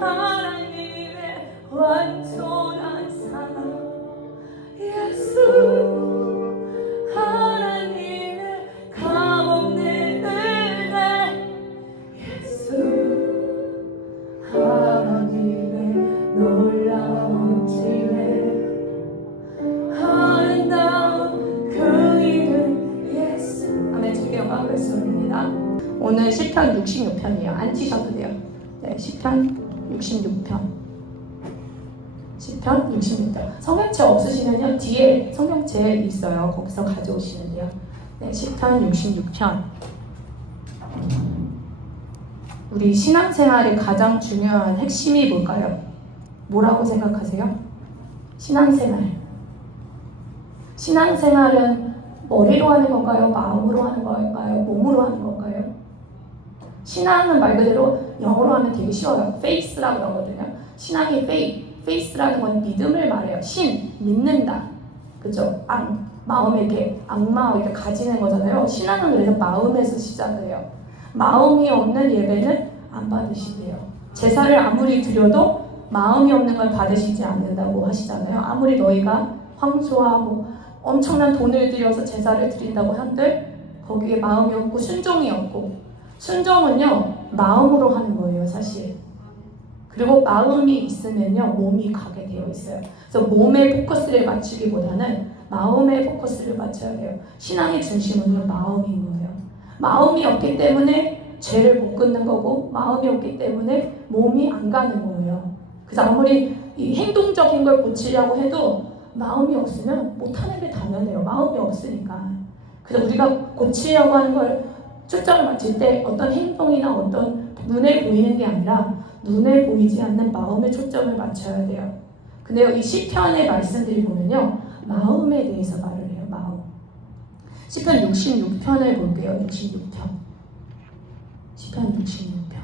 하나님의 완전한 사랑 예수 하나님의 감없는 은혜 예수 하나님의 놀라운 지혜 아름다운 그 이름 예수. 아멘. 주께 영광 받습니다. 오늘 시편 66편이에요. 안 치셔도 돼요. 네, 시편 66편. 시편 66편. 성경책 없으시면요 뒤에 성경책 있어요. 거기서 가져오시면 돼요. 네, 시편 66편. 우리 신앙생활의 가장 중요한 핵심이 뭘까요? 뭐라고 생각하세요? 신앙생활은 머리로 하는 건가요? 마음으로 하는 건가요? 몸으로 하는 건가요? 신앙은 말 그대로 영어로 하면 되게 쉬워요. faith라고 그러거든요. 신앙이 faith라는 건 믿음을 말해요. 믿는다. 그죠? 마음에 이렇게 악마 이렇게 가지는 거잖아요. 신앙은 그래서 마음에서 시작해요. 마음이 없는 예배는 안 받으신대요. 제사를 아무리 드려도 마음이 없는 걸 받으시지 않는다고 하시잖아요. 아무리 너희가 황소와 엄청난 돈을 들여서 제사를 드린다고 한들 거기에 마음이 없고 순종이 없고 순종은요 마음으로 하는 거예요 사실. 그리고 마음이 있으면요 몸이 가게 되어 있어요. 그래서 몸에 포커스를 맞추기보다는 마음에 포커스를 맞춰야 돼요. 신앙의 중심은요 마음인 거예요. 마음이 없기 때문에 죄를 못 끊는 거고 마음이 없기 때문에 몸이 안 가는 거예요. 그래서 아무리 이 행동적인 걸 고치려고 해도 마음이 없으면 못하는 게 당연해요. 마음이 없으니까. 그래서 우리가 고치려고 하는 걸 초점을 맞출 때 어떤 행동이나 어떤 눈에 보이는 게 아니라 눈에 보이지 않는 마음에 초점을 맞춰야 돼요. 근데요, 이 시편의 말씀들이 보면요, 마음에 대해서 말을 해요. 마음. 시편 66편을 볼게요. 66편. 시편 66편.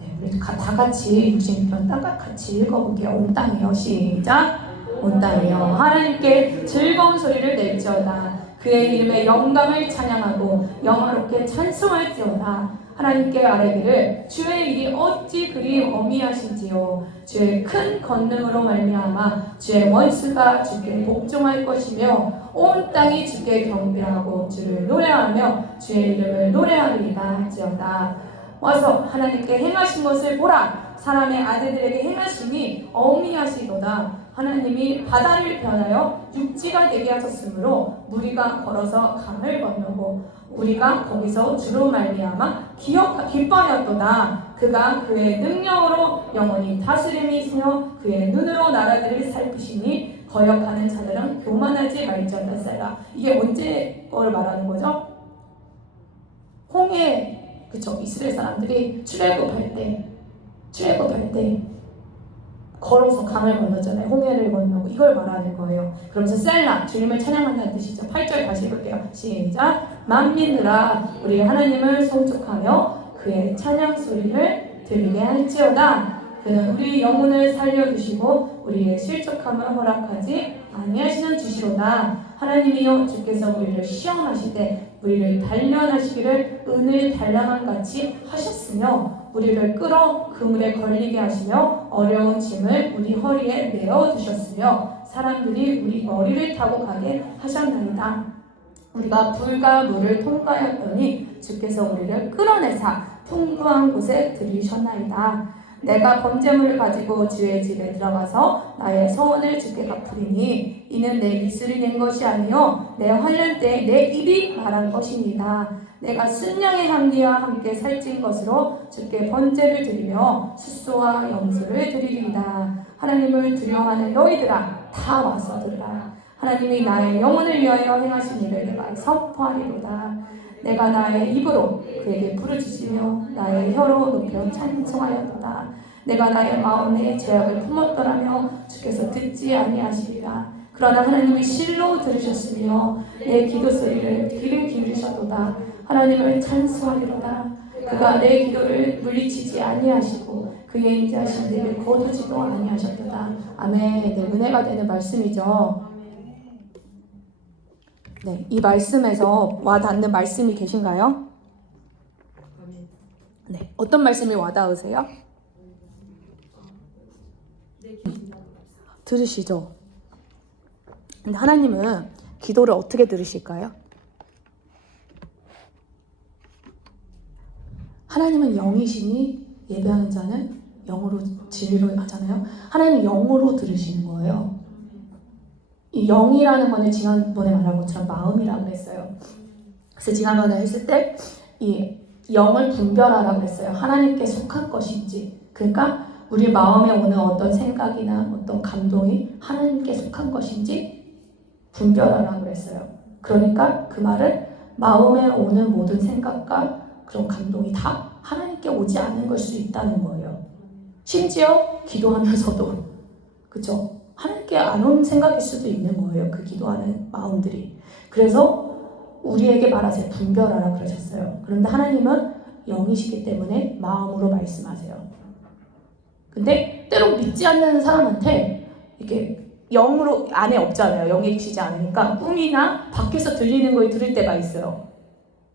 네, 우리 다 같이 66편 다 같이 읽어볼게요. 온 땅이요. 시작. 온 땅이여 하나님께 즐거운 소리를 낼지어다. 그의 이름의 영광을 찬양하고 영화롭게 찬송할지어다. 하나님께 아뢰기를 주의 일이 어찌 그리 어미하신지요. 주의 큰 권능으로 말미암아 주의 원수가 주께 복종할 것이며 온 땅이 주께 경배하고 주를 노래하며 주의 이름을 노래하리이다 할지어다. 와서 하나님께 행하신 것을 보라. 사람의 아들들에게 행하심이 어미하시도다. 하나님이 바다를 변하여 육지가 되게 하셨으므로 무리가 걸어서 강을 건너고 우리가 거기서 주로 말미암아 기뻐하였도다. 그가 그의 능력으로 영원히 다스림이시며 그의 눈으로 나라들을 살피시니 거역하는 자들은 교만하지 말지어다. 셀라. 이게 언제 걸 말하는 거죠? 홍해, 그쵸? 이스라엘 사람들이 출애굽할 때 걸어서 강을 건너잖아요. 홍해를 건너고 이걸 말하는 거예요. 그러면서 셀라, 주님을 찬양한다는 뜻이죠. 8절 다시 해볼게요. 시작. 만민들아 우리 하나님을 송축하며 그의 찬양 소리를 들리게 할지어다. 그는 우리 영혼을 살려주시고 우리의 실족함을 허락하지 아니하시는 주시로다. 하나님이여 주께서 우리를 시험하시되 우리를 단련하시기를 은을 단련한 같이 하셨으며 우리를 끌어 그물에 걸리게 하시며 어려운 짐을 우리 허리에 메어 두셨으며 사람들이 우리 머리를 타고 가게 하셨나이다. 우리가 불과 물을 통과하였더니 주께서 우리를 끌어내사 풍부한 곳에 들이셨나이다. 내가 번제물을 가지고 주의 집에 들어가서 나의 서원을 주께 갚으리니 이는 내 입술이 낸 것이 아니요 내 환난 때 내 입이 말한 것입니다. 내가 순양의 향기와 함께 살찐 것으로 주께 번제를 드리며 숫소와 염소를 드리리이다. 하나님을 두려워하는 너희들아 다 와서 들으라. 하나님이 나의 영혼을 위하여 행하신 일을 내가 선포하리로다. 내가 나의 입으로 그에게 부르짖으며 나의 혀로 높여 찬송하였도다. 내가 나의 마음에 죄악을 품었더라며 주께서 듣지 아니하시리라. 그러나 하나님이 실로 들으셨으며 내 기도 소리를 귀를 기울이셨도다. 하나님을 찬송하리로다. 그가 내 기도를 물리치지 아니하시고 그의 인자하신 일을 거두지도 아니하셨도다. 아멘. 네, 은혜가 되는 말씀이죠. 네, 이 말씀에서 와닿는 말씀이 계신가요? 네, 어떤 말씀이 와닿으세요? 들으시죠? 근데 하나님은 기도를 어떻게 들으실까요? 하나님은 영이시니 예배하는 자는 영으로 진리로 하잖아요. 하나님은 영으로 들으시는 거예요. 이 영이라는 거는 지난번에 말한 것처럼 마음이라고 했어요. 그래서 지난번에 했을 때 이 영을 분별하라고 했어요. 하나님께 속한 것인지, 그러니까 우리 마음에 오는 어떤 생각이나 어떤 감동이 하나님께 속한 것인지 분별하라고 했어요. 그러니까 그 말은 마음에 오는 모든 생각과 그런 감동이 다 하나님께 오지 않은 걸 수 있다는 거예요. 심지어 기도하면서도, 그쵸? 하나님께 안 온 생각일 수도 있는 거예요. 그 기도하는 마음들이. 그래서 우리에게 말하세요. 분별하라 그러셨어요. 그런데 하나님은 영이시기 때문에 마음으로 말씀하세요. 근데 때로 믿지 않는 사람한테 이렇게 영으로 안에 없잖아요. 영이 계시지 않으니까 꿈이나 밖에서 들리는 걸 들을 때가 있어요.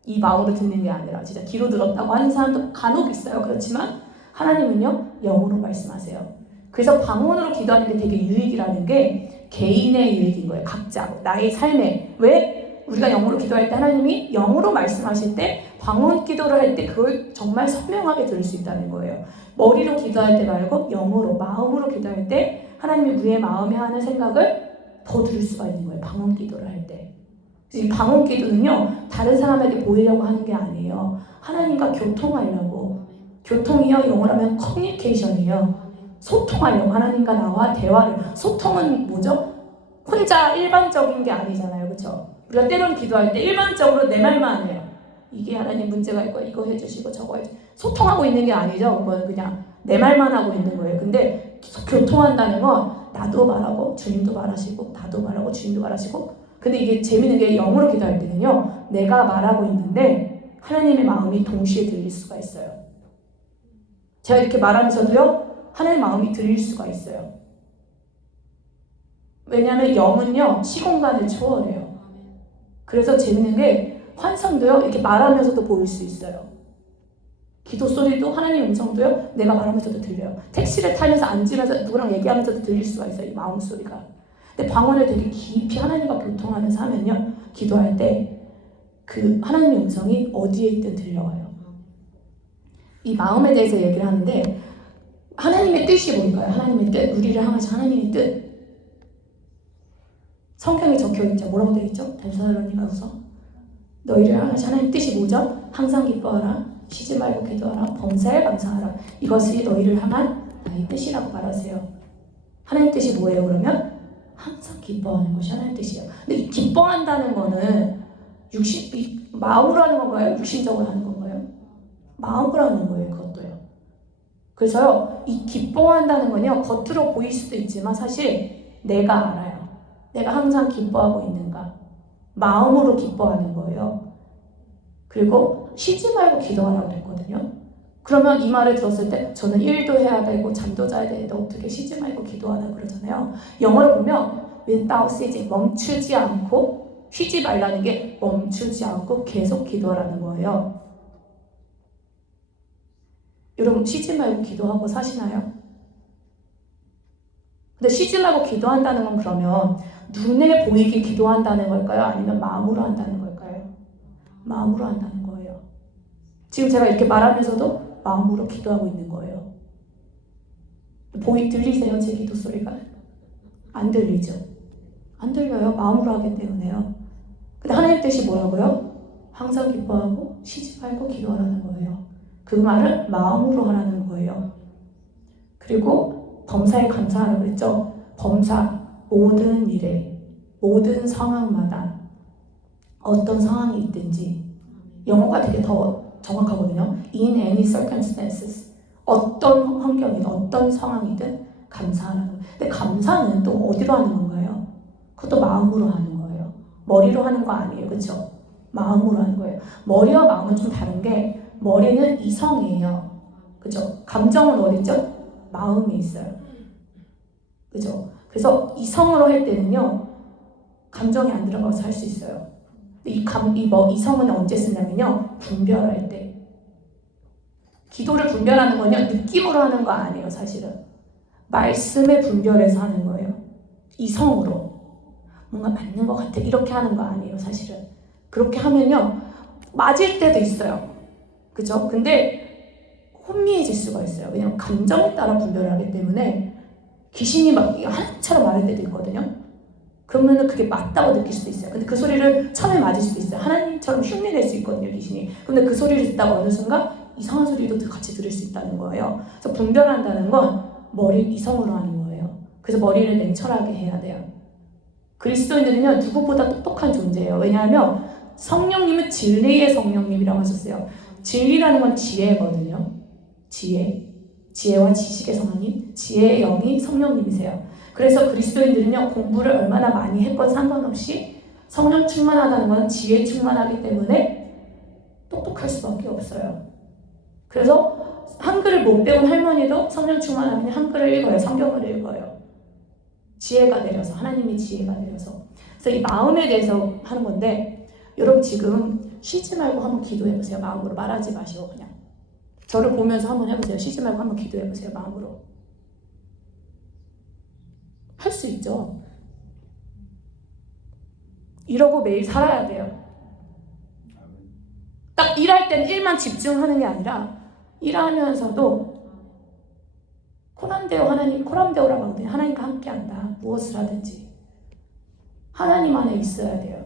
이 마음으로 듣는 게 아니라 진짜 귀로 들었다고 하는 사람도 간혹 있어요. 그렇지만 하나님은요, 영으로 말씀하세요. 그래서 방언으로 기도하는 게 되게 유익이라는 게 개인의 유익인 거예요. 각자 나의 삶에. 왜? 우리가 영으로 기도할 때 하나님이 영으로 말씀하실 때 방언 기도를 할 때 그걸 정말 선명하게 들을 수 있다는 거예요. 머리로 기도할 때 말고 영으로, 마음으로 기도할 때 하나님이 우리의 마음에 하는 생각을 더 들을 수가 있는 거예요. 방언 기도를 할 때. 이 방언 기도는요, 다른 사람에게 보이려고 하는 게 아니에요. 하나님과 교통하려고. 교통이요, 영어로 하면 커뮤니케이션이에요. 소통하려고. 하나님과 나와 대화를. 소통은 뭐죠? 혼자 일반적인 게 아니잖아요. 그렇죠? 우리가 때로는 기도할 때 일반적으로 내 말만 해요. 이게 하나님 문제가 있고 이거 해주시고 저거 해주시고. 소통하고 있는 게 아니죠. 그건 그냥 내 말만 하고 있는 거예요. 근데 교통한다는 건 나도 말하고 주님도 말하시고 나도 말하고 주님도 말하시고. 근데 이게 재밌는 게 영어로 기도할 때는요, 내가 말하고 있는데 하나님의 마음이 동시에 들릴 수가 있어요. 제가 이렇게 말하면서도요, 하나님의 마음이 들릴 수가 있어요. 왜냐하면 영은요, 시공간을 초월해요. 그래서 재밌는 게 환상도요, 이렇게 말하면서도 보일 수 있어요. 기도 소리도 하나님의 음성도요, 내가 말하면서도 들려요. 택시를 타면서 앉으면서 누구랑 얘기하면서도 들릴 수가 있어요. 이 마음 소리가. 근데 방언을 되게 깊이 하나님과 교통하면서 하면요, 기도할 때 그 하나님의 음성이 어디에 있든 들려와요. 이 마음에 대해서 얘기를 하는데 하나님의 뜻이 뭘까요? 하나님의 뜻, 우리를 향하신 하나님의 뜻. 성경에 적혀있죠. 뭐라고 되어 있죠? 데살로니가서 너희를 향하신 하나님의 뜻이 뭐죠? 항상 기뻐하라, 쉬지 말고 기도하라, 범사에 감사하라. 이것이 너희를 향한 나의 뜻이라고 말하세요. 하나님의 뜻이 뭐예요? 그러면 항상 기뻐하는 것이 하나님의 뜻이에요. 근데 이 기뻐한다는 거는 마음으로 하는 건가요? 육신적으로 하는 건가요? 마음으로 하는 거예요. 그것도요. 그래서요, 이 기뻐한다는 건요, 겉으로 보일 수도 있지만 사실 내가 알아요. 내가 항상 기뻐하고 있는가. 마음으로 기뻐하는 거예요. 그리고 쉬지 말고 기도하라고 그랬거든요. 그러면 이 말을 들었을 때 저는 일도 해야 되고 잠도 자야 되는데 어떻게 쉬지 말고 기도하나 그러잖아요. 영어를 보면 without ceasing, 멈추지 않고, 쉬지 말라는 게 멈추지 않고 계속 기도하라는 거예요. 여러분 쉬지 말고 기도하고 사시나요? 근데 쉬지 말고 기도한다는 건 그러면 눈에 보이게 기도한다는 걸까요? 아니면 마음으로 한다는 걸까요? 마음으로 한다는 거예요. 지금 제가 이렇게 말하면서도 마음으로 기도하고 있는 거예요. 들리세요? 제 기도 소리가? 안 들리죠? 안 들려요. 마음으로 하기 때문에요. 근데 하나님 뜻이 뭐라고요? 항상 기뻐하고 쉬지 말고 기도하라는 거예요. 그 말을 마음으로 하라는 거예요. 그리고 범사에 감사하라고 그랬죠. 범사, 모든 일에, 모든 상황마다 어떤 상황이 있든지, 영어가 되게 더 정확하거든요. In any circumstances, 어떤 환경이든 어떤 상황이든 감사하라는 거예요. 근데 감사는 또 어디로 하는 건가요? 그것도 마음으로 하는 거예요. 머리로 하는 거 아니에요. 그렇죠? 마음으로 하는 거예요. 머리와 마음은 좀 다른 게, 머리는 이성이에요. 그죠? 감정은 어디 있죠? 마음에 있어요. 그죠? 그래서 이성으로 할 때는요, 감정이 안 들어가서 할 수 있어요. 이성은 언제 쓰냐면요, 분별할 때. 기도를 분별하는 건요, 느낌으로 하는 거 아니에요, 사실은. 말씀에 분별해서 하는 거예요. 이성으로 뭔가 맞는 것 같아 이렇게 하는 거 아니에요. 사실은 그렇게 하면요 맞을 때도 있어요. 그죠? 근데 혼미해질 수가 있어요. 왜냐면 감정에 따라 분별을 하기 때문에 귀신이 막 하나님처럼 말할 때도 있거든요. 그러면은 그게 맞다고 느낄 수도 있어요. 근데 그 소리를 처음에 맞을 수도 있어요. 하나님처럼 흉내낼 수 있거든요, 귀신이. 근데 그 소리를 듣다가 어느 순간 이상한 소리도 같이 들을 수 있다는 거예요. 그래서 분별한다는 건 머리 이성으로 하는 거예요. 그래서 머리를 냉철하게 해야 돼요. 그리스도인들은요 누구보다 똑똑한 존재예요. 왜냐하면 성령님은 진리의 성령님이라고 하셨어요. 진리라는 건 지혜거든요. 지혜와 지식의 성령님, 지혜의 영이 성령님이세요. 그래서 그리스도인들은요 공부를 얼마나 많이 했건 상관없이 성령 충만하다는 건 지혜 충만하기 때문에 똑똑할 수밖에 없어요. 그래서 한글을 못 배운 할머니도 성령 충만하면 한글을 읽어요. 성경을 읽어요. 지혜가 내려서, 하나님의 지혜가 내려서. 그래서 이 마음에 대해서 하는 건데 여러분 지금 쉬지 말고 한번 기도해보세요. 마음으로 말하지 마시고 그냥 저를 보면서 한번 해보세요. 쉬지 말고 한번 기도해보세요. 마음으로. 할 수 있죠. 이러고 매일 살아야 돼요. 딱 일할 때는 일만 집중하는 게 아니라 일하면서도 코람데오 하나님, 코람데오라고 하거든요. 하나님과 함께한다. 무엇을 하든지 하나님 안에 있어야 돼요.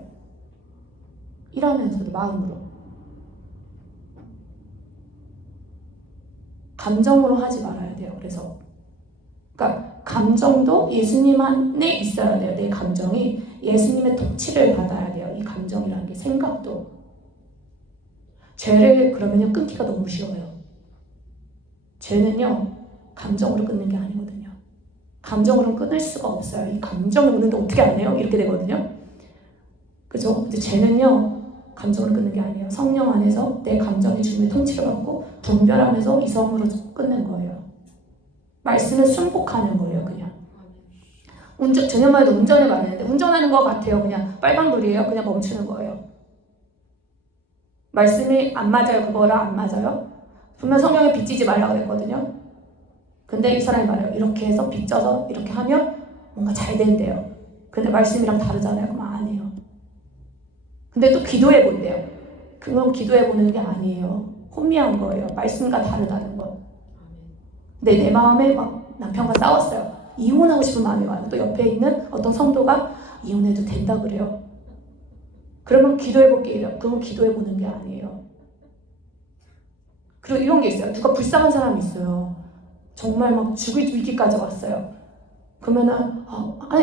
일하면서도 마음으로. 감정으로 하지 말아야 돼요. 그러니까 감정도 예수님 안에 있어야 돼요. 내 감정이 예수님의 통치를 받아야 돼요. 이 감정이라는 게 생각도. 죄를 그러면요 끊기가 너무 쉬워요. 죄는요 감정으로 끊는 게 아니거든요. 감정으로는 끊을 수가 없어요. 이 감정이 오는데 어떻게 안 해요? 이렇게 되거든요. 그죠? 근데 죄는요 감정으로 끊는 게 아니에요. 성령 안에서 내 감정이 주님의 통치를 받고 분별하면서 이성으로 끊는 거예요. 말씀을 순복하는 거예요. 그냥 저녁만 해도 운전을 많이 했는데 운전하는 것 같아요. 그냥 빨간불이에요. 그냥 멈추는 거예요. 말씀이 안 맞아요. 그거랑 안 맞아요. 분명 성경에 빚지지 말라고 그랬거든요. 근데 이 사람이 말해요. 이렇게 해서 빚져서 이렇게 하면 뭔가 잘 된대요. 근데 말씀이랑 다르잖아요. 그럼 안 해요. 근데 또 기도해 본대요. 그건 기도해 보는 게 아니에요. 혼미한 거예요. 말씀과 다르다는 거. 근데 내 마음에 막 남편과 싸웠어요. 이혼하고 싶은 마음이 와요. 또 옆에 있는 어떤 성도가 이혼해도 된다 그래요. 그러면 기도해 볼게요. 그건 기도해 보는 게 아니에요. 그리고 이런 게 있어요. 누가 불쌍한 사람이 있어요. 정말 막 죽을 위기까지 왔어요. 그러면은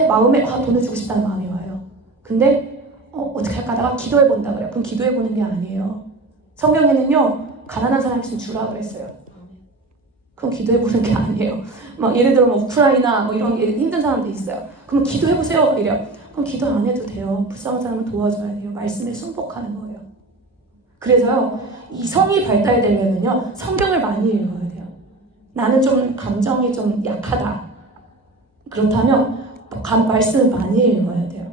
마음에 돈을 주고 싶다는 마음이 와요. 근데 어떻게 할까 하다가 기도해 본다 그래요. 그럼 기도해 보는 게 아니에요. 성경에는요 가난한 사람 있으면 주라 그랬어요. 그럼 기도해 보는 게 아니에요. 막 예를 들어 뭐 우크라이나 뭐 이런 게 힘든 사람도 있어요. 그럼 기도해 보세요. 이래요. 그럼 기도 안 해도 돼요. 불쌍한 사람은 도와줘야 돼요. 말씀에 순복하는 거예요. 그래서요 이성이 발달되려면요 성경을 많이 읽어야 돼요. 나는 좀 감정이 좀 약하다. 그렇다면 말씀을 많이 읽어야 돼요.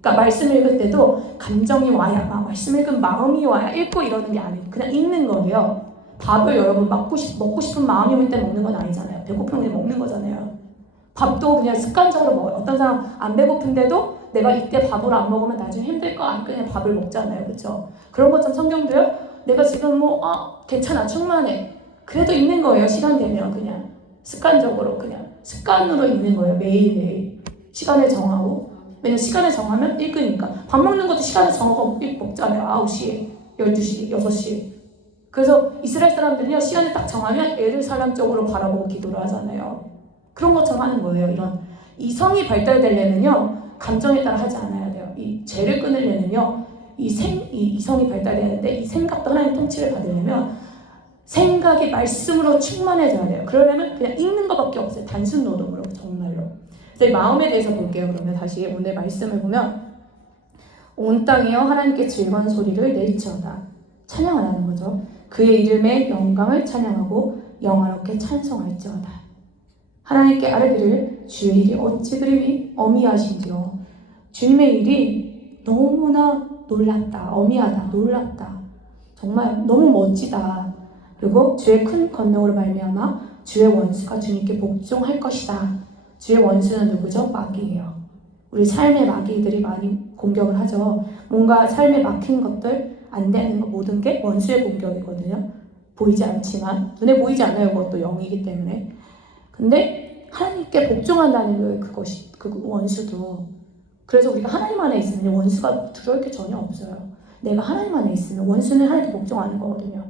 그러니까 말씀 읽을 때도 감정이 와야 말씀 읽은 마음이 와야 읽고 이러는 게 아니에요. 그냥 읽는 거예요. 밥을 여러분 먹고 싶은 마음이 올 때 먹는 건 아니잖아요. 배고프면 그냥 먹는 거잖아요. 밥도 그냥 습관적으로 먹어요. 어떤 사람 안 배고픈데도 내가 이때 밥을 안 먹으면 나중에 힘들 거 아니까 그냥 밥을 먹잖아요. 그렇죠? 그런 것처럼 성경도요. 내가 지금 괜찮아 충만해. 그래도 읽는 거예요. 시간 되면 그냥 습관적으로 그냥 습관으로 읽는 거예요. 매일매일 시간을 정하고. 왜냐면 시간을 정하면 읽으니까. 밥 먹는 것도 시간을 정하고 먹잖아요. 9시에 12시 6시에. 그래서 이스라엘 사람들은요 시간을 딱 정하면 예루살렘 쪽으로 바라보고 기도를 하잖아요. 그런 것처럼 하는 거예요. 이런 이성이 발달되려면요 감정에 따라 하지 않아야 돼요. 이 죄를 끊으려면요 이성이 발달되는데 이 생각도 하나님 통치를 받으려면 생각이 말씀으로 충만해져야 돼요. 그러려면 그냥 읽는 것밖에 없어요. 단순 노동으로 정말로. 그래서 마음에 대해서 볼게요. 그러면 다시 오늘 말씀을 보면 온 땅이여 하나님께 즐거운 소리를 낼지어다. 찬양을 하는 거죠. 그의 이름의 영광을 찬양하고 영화롭게 찬송할지어다. 하나님께 아뢰기를 주의 일이 어찌 그리 어미하신지요. 주님의 일이 너무나 놀랍다. 어미하다. 놀랍다. 정말 너무 멋지다. 그리고 주의 큰 권능으로 말미암아 주의 원수가 주님께 복종할 것이다. 주의 원수는 누구죠? 마귀예요. 우리 삶의 마귀들이 많이 공격을 하죠. 뭔가 삶에 막힌 것들, 안 되는 거 모든 게 원수의 공격이거든요. 보이지 않지만, 눈에 보이지 않아요. 그것도 영이기 때문에. 근데 하나님께 복종한다는 거예요. 그것이, 그 원수도. 그래서 우리가 하나님 안에 있으면 원수가 두려울 게 전혀 없어요. 내가 하나님 안에 있으면 원수는 하나님께 복종하는 거거든요.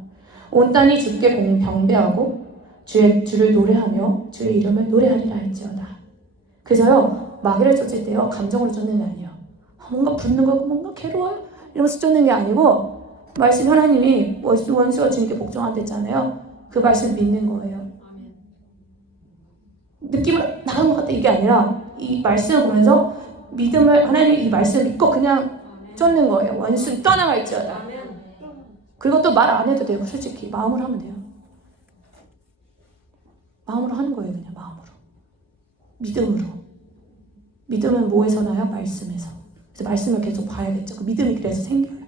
온 땅이 주께 경배하고 주를 노래하며 주의 이름을 노래하리라 할지어다. 그래서요, 마귀를 쫓을 때요, 감정으로 쫓는 게 아니에요. 뭔가 붙는 거, 뭔가 괴로워요? 이러면서 쫓는 게 아니고, 말씀 하나님이 원수가 주님께 복종한댔잖아요. 그 말씀 믿는 거예요. 느낌으로 나간 것 같다 이게 아니라, 이 말씀을 보면서 믿음을, 하나님 이 말씀을 믿고 그냥 쫓는 거예요. 원수 떠나갈지어다. 그리고 또 말 안 해도 돼요. 솔직히 마음으로 하면 돼요. 마음으로 하는 거예요. 그냥 마음으로. 믿음으로. 믿음은 뭐에서 나요? 말씀에서. 그래서 말씀을 계속 봐야겠죠. 그 믿음이 그래서 생겨요.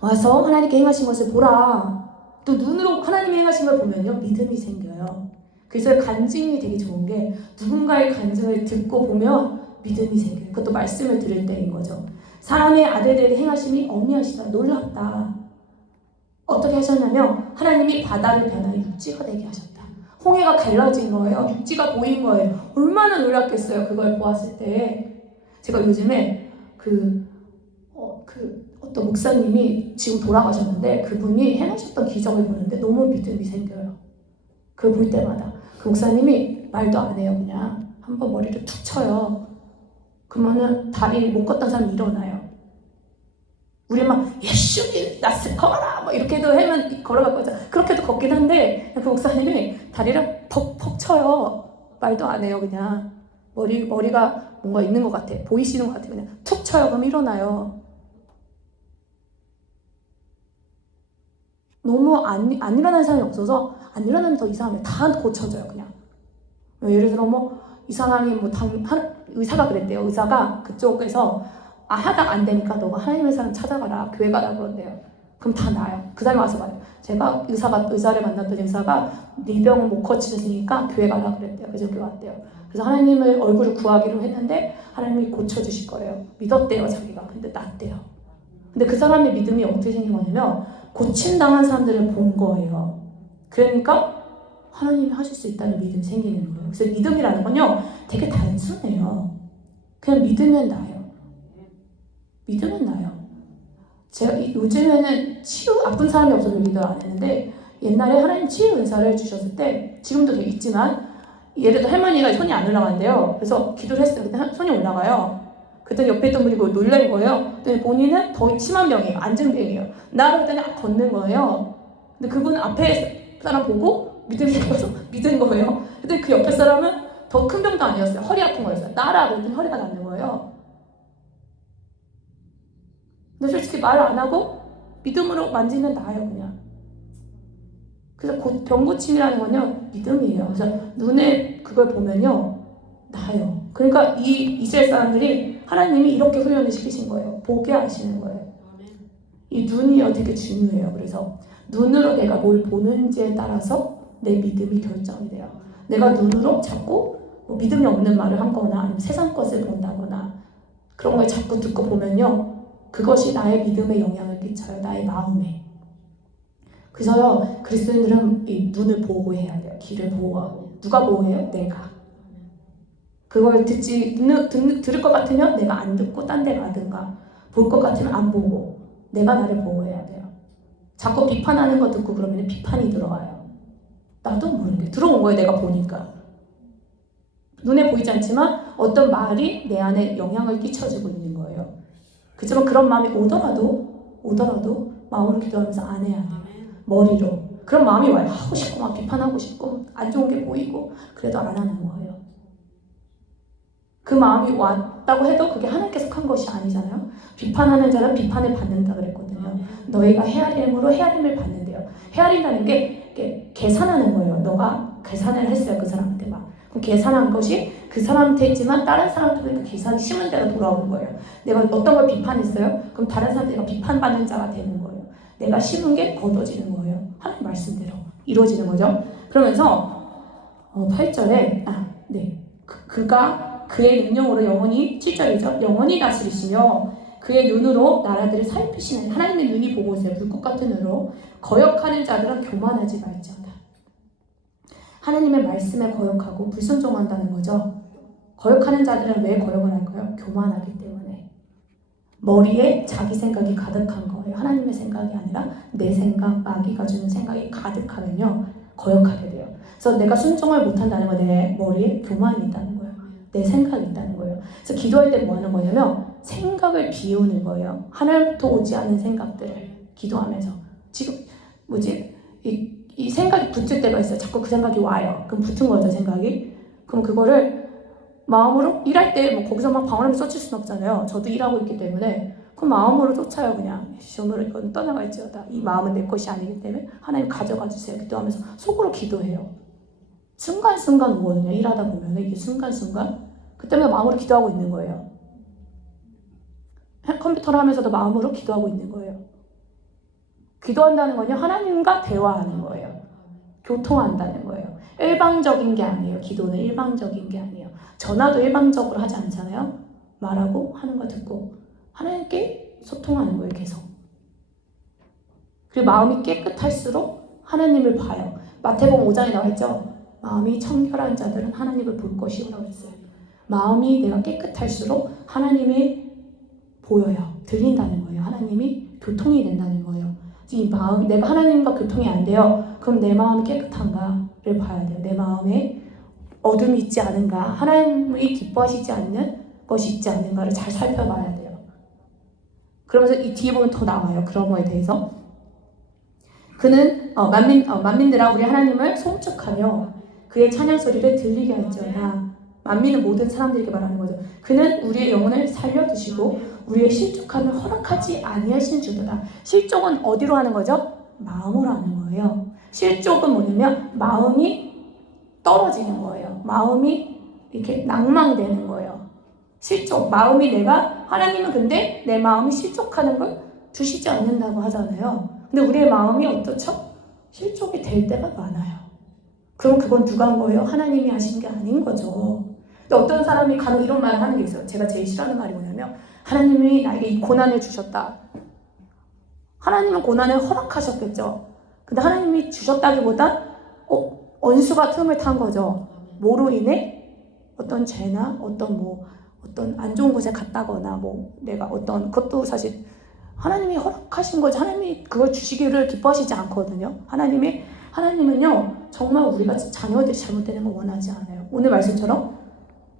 와서 하나님께 행하신 것을 보라. 또 눈으로 하나님이 행하신 걸 보면요, 믿음이 생겨요. 그래서 간증이 되게 좋은 게, 누군가의 간증을 듣고 보면 믿음이 생겨요. 그것도 말씀을 들을 때인 거죠. 사람의 아들들이 행하심이 어미하시다. 놀랍다. 어떻게 하셨냐면 하나님이 바다를 변하여 육지가 되게 하셨다. 홍해가 갈라진 거예요. 육지가 보인 거예요. 얼마나 놀랐겠어요. 그걸 보았을 때. 제가 요즘에 어떤 목사님이 지금 돌아가셨는데, 그분이 행하셨던 기적을 보는데 너무 믿음이 생겨요. 그걸 볼 때마다. 그 목사님이 말도 안 해요. 그냥 한번 머리를 툭 쳐요. 그러면은 다리 못 걷던 사람이 일어나요. 우리 막 예수님 나스 걸어라 뭐 이렇게도 하면 걸어갈 거죠. 그렇게도 걷긴 한데, 그 목사님이 다리를 퍽퍽 쳐요. 말도 안 해요. 그냥 머리가 뭔가 있는 것 같아. 보이시는 것 같아. 그냥 툭 쳐요. 그럼 일어나요. 너무 안 일어나는 사람이 없어서, 안 일어나면 더 이상하면 다 고쳐져요. 그냥 예를 들어 이 사람이 의사가 그랬대요. 의사가 그쪽에서 하다가 안 되니까 너가 하나님의 사람 찾아가라, 교회 가라 그런대요. 그럼 다 나아요. 그 사람이 와서 말해요. 제가 의사를 만났더니 의사가 네 병은 못 고치시니까 교회 가라 그랬대요. 그래서 교회 왔대요. 그래서 하나님을 얼굴을 구하기로 했는데 하나님이 고쳐주실 거예요. 믿었대요. 자기가. 근데 낫대요. 근데 그 사람의 믿음이 어떻게 생긴 거냐면, 고침당한 사람들을 본 거예요. 그러니까 하나님이 하실 수 있다는 믿음이 생기는 거예요. 그래서 믿음이라는 건요, 되게 단순해요. 그냥 믿으면 나요. 믿으면 나요. 제가 요즘에는 아픈 사람이 없어서 기도를 안 했는데, 옛날에 하나님 치유 은사를 주셨을 때, 지금도 있지만, 예를 들어 할머니가 손이 안 올라간대요. 그래서 기도를 했어요. 그때 손이 올라가요. 그때 옆에 있던 분이 그걸 놀란 거예요. 그랬더니 본인은 더 심한 병이에요. 안증병이에요. 나를 그랬더니 걷는 거예요. 근데 그분은 앞에 사람 보고 믿음이 생겨서 믿은 거예요. 근데 그 옆에 사람은 더 큰 병도 아니었어요. 허리 아픈 거였어요. 나라 그랬더니 허리가 낫는 거예요. 근데 솔직히 말을 안 하고 믿음으로 만지면 나아요. 그냥. 그래서 병 고침이라는 건요, 믿음이에요. 그래서 눈에 그걸 보면요, 나아요. 그러니까 이 이스라엘 사람들이 하나님이 이렇게 훈련을 시키신 거예요. 보게 하시는 거예요. 이 눈이요, 되게 중요해요. 그래서 눈으로 내가 뭘 보는지에 따라서 내 믿음이 결정이 돼요. 내가 눈으로 자꾸 믿음이 없는 말을 하거나, 아니면 세상 것을 본다거나, 그런 걸 자꾸 듣고 보면요, 그것이 나의 믿음에 영향을 끼쳐요. 나의 마음에. 그래서요, 그리스도인들은 이 눈을 보호해야 돼요. 귀를 보호하고. 누가 보호해요? 내가. 그걸 들을 것 같으면 내가 안 듣고 딴 데 가든가, 볼 것 같으면 안 보고, 내가 나를 보호해야 돼요. 자꾸 비판하는 거 듣고 그러면 비판이 들어와요. 나도 모르게 들어온 거예요. 내가 보니까. 눈에 보이지 않지만 어떤 말이 내 안에 영향을 끼쳐주고 있는 거예요. 그렇지만 그런 마음이 오더라도 마음으로 기도하면서 안 해야 돼요. 머리로. 그런 마음이 와요. 하고 싶고 막 비판하고 싶고 안 좋은 게 보이고, 그래도 안 하는 거예요. 그 마음이 왔다고 해도 그게 하나님께서 한 것이 아니잖아요. 비판하는 자는 비판을 받는다 그랬거든요. 너희가 헤아림으로 헤아림을 받는데요. 헤아린다는 게 계산하는 거예요. 너가 계산을 했어요. 그 사람한테 막. 그럼 계산한 것이 그 사람한테 있지만 다른 사람한테 그 계산이 심은 대로 돌아오는 거예요. 내가 어떤 걸 비판했어요? 그럼 다른 사람들이 비판받는 자가 되는 거예요. 내가 심은 게 거둬지는 거예요. 하나님 말씀대로 이루어지는 거죠. 그러면서 8절에 그가 그의 능력으로 영원히 7절이죠. 영원히 다스리시며 그의 눈으로 나라들을 살피시는 하나님의 눈이 보고 오세요. 불꽃 같은 눈으로 거역하는 자들은 교만하지 말지어다. 하나님의 말씀에 거역하고 불순종한다는 거죠. 거역하는 자들은 왜 거역을 할까요? 교만하기 때문에. 머리에 자기 생각이 가득한 거예요. 하나님의 생각이 아니라 내 생각, 마귀가 주는 생각이 가득하면요 거역하게 돼요. 그래서 내가 순종을 못한다는 건 내 머리에 교만이 있다는 거예요. 내 생각이 있다는 거예요. 그래서 기도할 때 뭐 하는 거냐면 생각을 비우는 거예요. 하나님부터 오지 않은 생각들을 기도하면서. 지금 이 생각이 붙을 때가 있어요. 자꾸 그 생각이 와요. 그럼 붙은 거죠, 생각이. 그럼 그거를 마음으로 일할 때 뭐 거기서 막 방언하면서 쫓을 수는 없잖아요. 저도 일하고 있기 때문에 그 마음으로 쫓아요. 그냥 시험으로 이건 떠나갈지어다. 이 마음은 내 것이 아니기 때문에 하나님 가져가 주세요. 기도하면서 속으로 기도해요. 순간순간 오거든요. 일하다 보면 이게 순간순간 그때마다 마음으로 기도하고 있는 거예요. 컴퓨터를 하면서도 마음으로 기도하고 있는 거예요. 기도한다는 건요 하나님과 대화하는 거예요. 교통한다는 거예요. 일방적인 게 아니에요. 기도는 일방적인 게 아니에요. 전화도 일방적으로 하지 않잖아요. 말하고 하는 거 듣고 하나님께 소통하는 거예요. 계속. 그리고 마음이 깨끗할수록 하나님을 봐요. 마태복음 5장에 나와 있죠. 마음이 청결한 자들은 하나님을 볼 것이라고 했어요. 마음이 내가 깨끗할수록 하나님이 보여요. 들린다는 거예요. 하나님이 교통이 된다는 거예요. 이 마음, 내가 하나님과 교통이 안 돼요. 그럼 내 마음이 깨끗한가를 봐야 돼요. 내 마음에 어둠이 있지 않은가, 하나님이 기뻐하시지 않는 것이 있지 않는가를 잘 살펴봐야 돼요. 그러면서 이 뒤에 보면 더 나와요. 그런 거에 대해서. 그는 만민들아 우리 하나님을 송축하며 그의 찬양 소리를 들리게 할지어다. 만민은 모든 사람들에게 말하는 거죠. 그는 우리의 영혼을 살려두시고 우리의 실족함을 허락하지 아니하신 주도다. 실족은 어디로 하는 거죠? 마음으로 하는 거예요. 실족은 뭐냐면 마음이 떨어지는 거예요. 마음이 이렇게 낭망되는 거예요. 실족, 마음이 내가 하나님은 근데 내 마음이 실족하는 걸 두시지 않는다고 하잖아요. 근데 우리의 마음이 어떻죠? 실족이 될 때가 많아요. 그럼 그건 누가 한 거예요? 하나님이 하신 게 아닌 거죠. 근데 어떤 사람이 간혹 이런 말을 하는 게 있어요. 제가 제일 싫어하는 말이 뭐냐면 하나님이 나에게 이 고난을 주셨다. 하나님은 고난을 허락하셨겠죠. 근데 하나님이 주셨다기보다 원수가 틈을 탄 거죠. 뭐로 인해? 어떤 죄나 어떤 안 좋은 곳에 갔다거나 내가 그것도 사실 하나님이 허락하신 거지. 하나님이 그걸 주시기를 기뻐하시지 않거든요. 하나님은요 정말 우리가 자녀들이 잘못되는 걸 원하지 않아요. 오늘 말씀처럼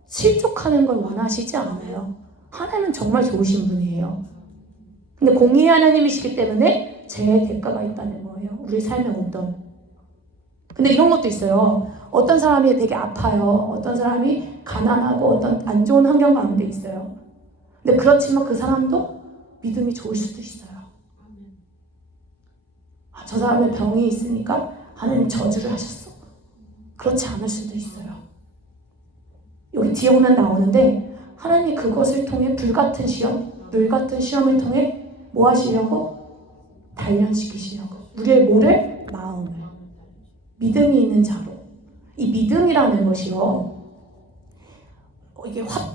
실족하는 걸 원하시지 않아요. 하나님은 정말 좋으신 분이에요. 근데 공의의 하나님이시기 때문에 죄의 대가가 있다는 거예요. 우리 삶에 근데 이런 것도 있어요. 어떤 사람이 되게 아파요. 어떤 사람이 가난하고 어떤 안 좋은 환경 가운데 있어요. 근데 그렇지만 그 사람도 믿음이 좋을 수도 있어요. 저 사람의 병이 있으니까 하나님 저주를 하셨어. 그렇지 않을 수도 있어요. 여기 뒤에 보면 나오는데 하나님이 그것을 통해 불같은 시험, 물같은 시험을 통해 뭐 하시려고? 단련시키시려고. 우리의 뭐를? 마음을. 믿음이 있는 자로. 이 믿음이라는 것이요.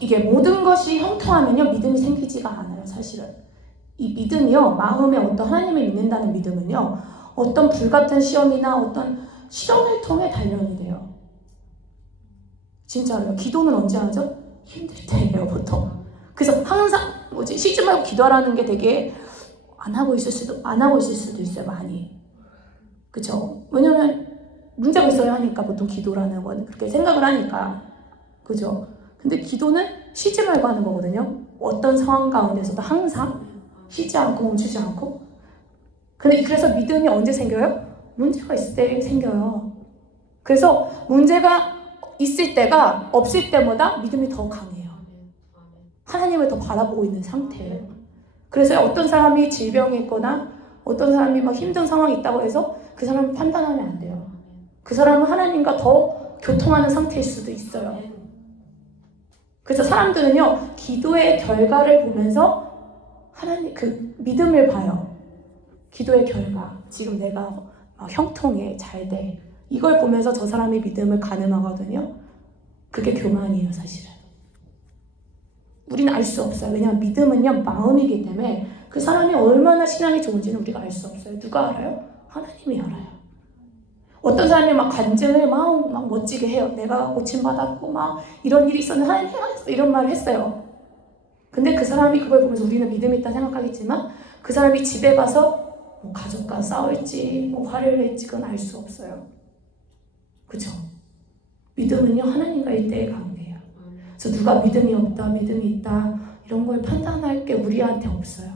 이게 모든 것이 형통하면요 믿음이 생기지가 않아요. 사실은 이 믿음이요 마음에 어떤 하나님을 믿는다는 믿음은요 어떤 불같은 시험이나 어떤 시험을 통해 단련이 돼요. 진짜로요. 기도는 언제 하죠? 힘들 때예요 보통. 그래서 항상 쉬지 말고 기도하라는 게 되게 안 하고 있을 수도 있어요. 많이. 그죠? 왜냐면 문제가 있어야 하니까 보통 기도라는 건 그렇게 생각을 하니까. 그죠? 근데 기도는 쉬지 말고 하는 거거든요. 어떤 상황 가운데서도 항상 쉬지 않고 멈추지 않고. 근데 그래서 믿음이 언제 생겨요? 문제가 있을 때 생겨요. 그래서 문제가 있을 때가 없을 때보다 믿음이 더 강해요. 하나님을 더 바라보고 있는 상태예요. 그래서 어떤 사람이 질병이 있거나 어떤 사람이 막 힘든 상황이 있다고 해서 그 사람을 판단하면 안 돼요. 그 사람은 하나님과 더 교통하는 상태일 수도 있어요. 그래서 사람들은요 기도의 결과를 보면서 하나님 그 믿음을 봐요. 기도의 결과, 지금 내가 형통해, 잘 돼. 이걸 보면서 저 사람의 믿음을 가늠하거든요. 그게 교만이에요, 사실은. 우리는 알 수 없어요. 왜냐하면 믿음은요 마음이기 때문에 그 사람이 얼마나 신앙이 좋은지는 우리가 알 수 없어요. 누가 알아요? 하나님이 알아요. 어떤 사람이 막 간증을 막 멋지게 해요. 내가 고침받았고 막 이런 일이 있었는데 하나님 행하셨어 이런 말을 했어요. 근데 그 사람이 그걸 보면서 우리는 믿음이 있다 생각하겠지만 그 사람이 집에 가서 뭐 가족과 싸울지 뭐 화를 낼지 그건 알 수 없어요. 그죠? 믿음은요 하나님과 일대의 관계예요. 그래서 누가 믿음이 없다 믿음이 있다 이런 걸 판단할 게 우리한테 없어요.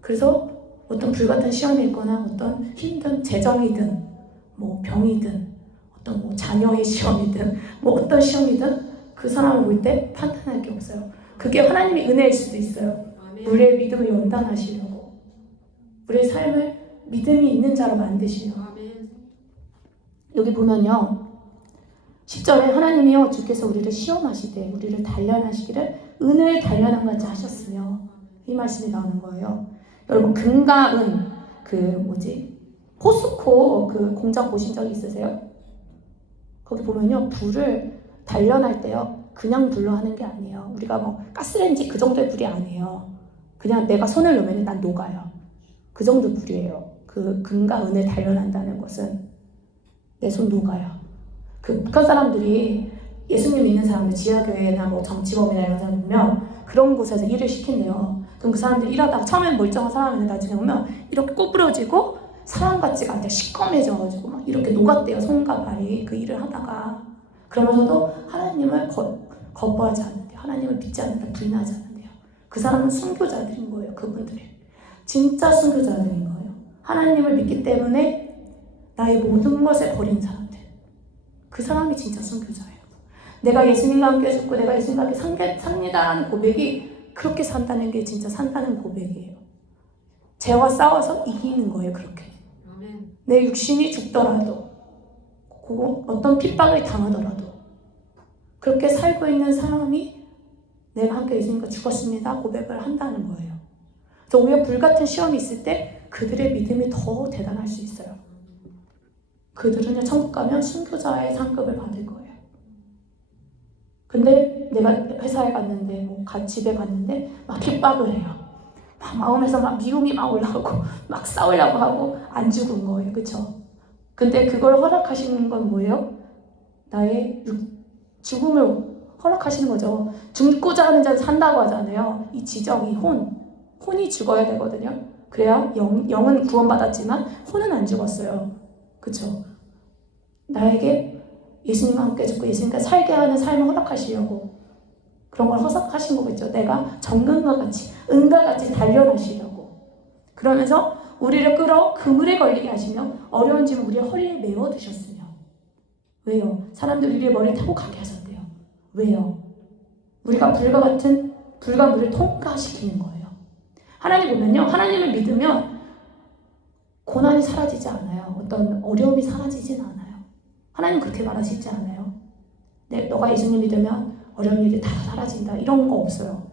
그래서 어떤 불같은 시험이 있거나 어떤 힘든 재정이든 뭐 병이든 어떤 뭐 자녀의 시험이든 뭐 어떤 시험이든 그 사람을 볼 때 판단할 게 없어요. 그게 하나님의 은혜일 수도 있어요. 우리의 믿음을 연단하시려고 우리의 삶을 믿음이 있는 자로 만드시려고. 여기 보면요 10절에 하나님이여 주께서 우리를 시험하시되 우리를 단련하시기를 은을 단련한 같이 하셨으며 이 말씀이 나오는 거예요. 여러분 금과 은 포스코 그 공장 보신 적 있으세요? 거기 보면요 불을 단련할 때요 그냥 불로 하는 게 아니에요. 우리가 뭐 가스레인지 그 정도의 불이 아니에요. 그냥 내가 손을 넣으면 난 녹아요. 그 정도 불이에요. 그 금과 은을 단련한다는 것은 내 손 녹아요. 그 북한 사람들이 예수님 믿는 사람들 지하교회나 뭐 정치범이나 이런 사람 보면 그런 곳에서 일을 시킨대요. 그럼 그 사람들이 일하다가 처음엔 멀쩡한 사람인데 나중에 오면 이렇게 꼬부러지고 사람 같지가 않대. 시꺼매져가지고 막 이렇게 녹았대요. 손과 발이 그 일을 하다가. 그러면서도 하나님을 거부하지 않는데요. 하나님을 믿지 않는다. 부인하지 않는데요. 그 사람은 순교자들인 거예요. 그분들이 진짜 순교자들인 거예요. 하나님을 믿기 때문에 나의 모든 것을 버린 사람들. 그 사람이 진짜 순교자예요. 내가 예수님과 함께 죽고 내가 예수님과 함께 삽니다라는 고백이 그렇게 산다는 게 진짜 산다는 고백이에요. 죄와 싸워서 이기는 거예요. 그렇게. 내 육신이 죽더라도 어떤 핍박을 당하더라도 그렇게 살고 있는 사람이 내가 함께 예수님과 죽었습니다 고백을 한다는 거예요. 그래서 오히려 불같은 시험이 있을 때 그들의 믿음이 더 대단할 수 있어요. 그들은 천국 가면 순교자의 상급을 받을 거예요. 근데 내가 회사에 갔는데 집에 갔는데 막 핍박을 해요. 막 마음에서 막 미움이 막 올라오고 막 싸우려고 하고 안 죽은 거예요. 그쵸? 근데 그걸 허락하시는 건 뭐예요? 나의 죽음을 허락하시는 거죠. 죽고자 하는 자는 산다고 하잖아요. 이 지정, 이 혼이 죽어야 되거든요. 그래야 영은 구원받았지만 혼은 안 죽었어요. 그쵸? 나에게 예수님과 함께 죽고 예수님과 살게 하는 삶을 허락하시려고 그런 걸 허락하신 거겠죠. 내가 정금과 같이 은과 같이 단련하시려고. 그러면서 우리를 끌어 그물에 걸리게 하시며 어려운 짐을 우리의 허리에 메워 두셨으며. 왜요? 사람들이 우리의 머리를 타고 가게 하셨대요. 왜요? 우리가 불가물을 통과시키는 거예요. 하나님 보면요, 하나님을 믿으면 고난이 사라지지 않아요. 어떤 어려움이 사라지진 않아요. 하나님 그렇게 말하시지 않아요. 너가 예수님 믿으면 어려운 일이 다 사라진다 이런 거 없어요.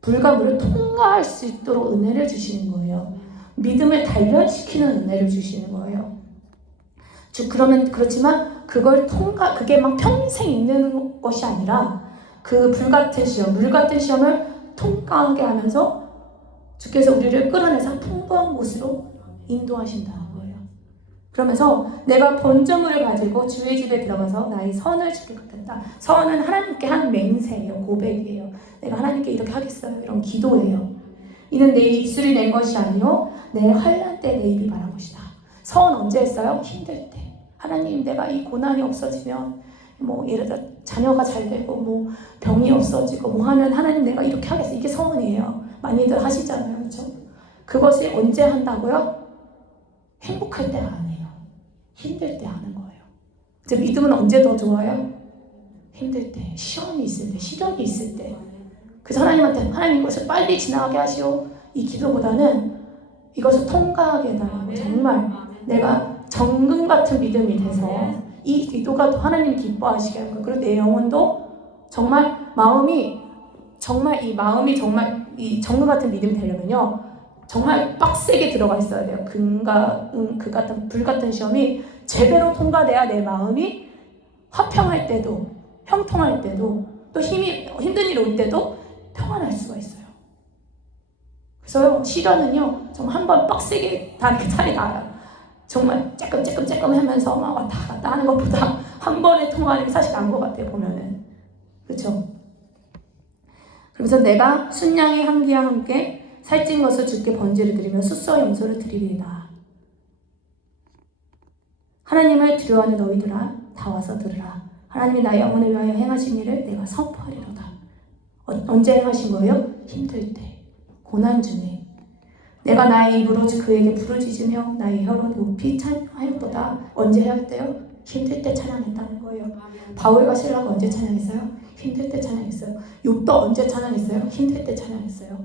불과 물을 통과할 수 있도록 은혜를 주시는 거예요. 믿음을 단련시키는 은혜를 주시는 거예요. 그렇지만 그게 막 평생 있는 것이 아니라 그 불같은 시험, 물 같은 시험을 통과하게 하면서 주께서 우리를 끌어내서 풍부한 곳으로 인도하신다는 거예요. 그러면서 내가 번제물을 가지고 주의 집에 들어가서 나의 선을 주께 갚겠다. 선은 하나님께 한 맹세예요. 고백이에요. 내가 하나님께 이렇게 하겠어요. 이런 기도예요. 이는 내 입술이 낸 것이 아니요 내 환난 때 내 입이 말한 것이다. 선 언제 했어요? 힘들 때. 하나님 내가 이 고난이 없어지면 예를 들어 자녀가 잘 되고 병이 없어지고 하면 하나님 내가 이렇게 하겠어. 이게 선이에요. 많이들 하시잖아요. 그렇죠? 그것이 언제 한다고요? 행복할 때 안 해요. 힘들 때 하는 거예요. 이제 믿음은 언제 더 좋아요? 힘들 때, 시험이 있을 때, 시련이 있을 때. 그래서 하나님한테 하나님 이것을 빨리 지나가게 하시오. 이 기도보다는 이것을 통과하게 해달라고. 정말 내가 정금 같은 믿음이 돼서 이 기도가 더 하나님이 기뻐하시게 할 거예요. 그리고 내 영혼도 정말 이 정금 같은 믿음이 되려면요. 정말 빡세게 들어가 있어야 돼요. 금과 그 같은 불 같은 시험이 제대로 통과돼야 내 마음이 화평할 때도 형통할 때도 또 힘든 일 올 때도 평안할 수가 있어요. 그래서 시련은요, 정말 한번 빡세게 다는 게 차이 나요. 정말 쬐끔쬐끔 하면서 막 왔다 갔다 하는 것보다 한 번에 통하는 게 사실 나은 것 같아요, 보면은. 그렇죠? 그래서 내가 순양의 한 기와 함께 살찐 것을 주께 번제를 드리며 숫소 염소를 드리리이다. 하나님을 두려워하는 너희들아, 다 와서 들으라. 하나님이 나의 영혼을 위하여 행하신 일을 내가 선포하리로다. 언제 행하신 거예요? 힘들 때, 고난 중에. 내가 나의 입으로 그에게 부르짖으며 나의 혀로 높이 찬양하였도다. 언제 해야 돼요? 힘들 때 찬양했다는 거예요. 바울과 실라가 언제 찬양했어요? 힘들 때 찬양했어요. 욥도 언제 찬양했어요? 힘들 때 찬양했어요.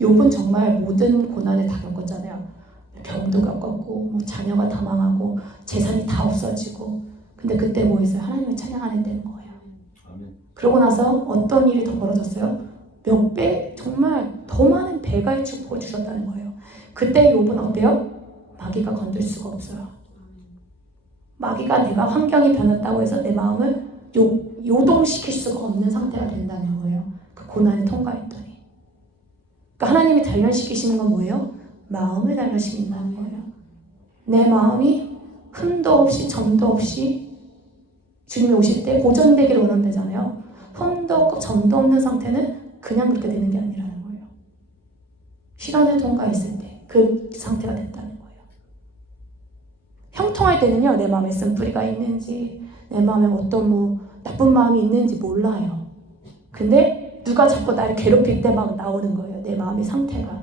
욥은 정말 모든 고난을 다 겪었잖아요. 병도 겪었고, 뭐 자녀가 다 망하고, 재산이 다 없어지고. 근데 그때 뭐 했어요? 하나님을 찬양하는 거예요. 그러고 나서 어떤 일이 더 벌어졌어요? 몇 배, 정말 더 많은 배가의 축복을 주셨다는 거예요. 그때 욥은 어때요? 마귀가 건들 수가 없어요. 마귀가 내가 환경이 변했다고 해서 내 마음을 요동시킬 수가 없는 상태가 된다는 거예요. 그 고난을 통과했더니. 그러니까 하나님이 단련시키시는 건 뭐예요? 마음을 단련시킨다는 거예요. 내 마음이 흠도 없이 점도 없이 주님이 오실 때 보존되기를 원한다잖아요. 흠도 없고 점도 없는 상태는 그냥 그렇게 되는 게 아니라는 거예요. 시련을 통과했을 때 그 상태가 됐다는 거예요. 형통할 때는요, 내 마음에 쓴뿌리가 있는지, 내 마음에 어떤 나쁜 마음이 있는지 몰라요. 근데 누가 자꾸 나를 괴롭힐 때 막 나오는 거예요. 내 마음의 상태가.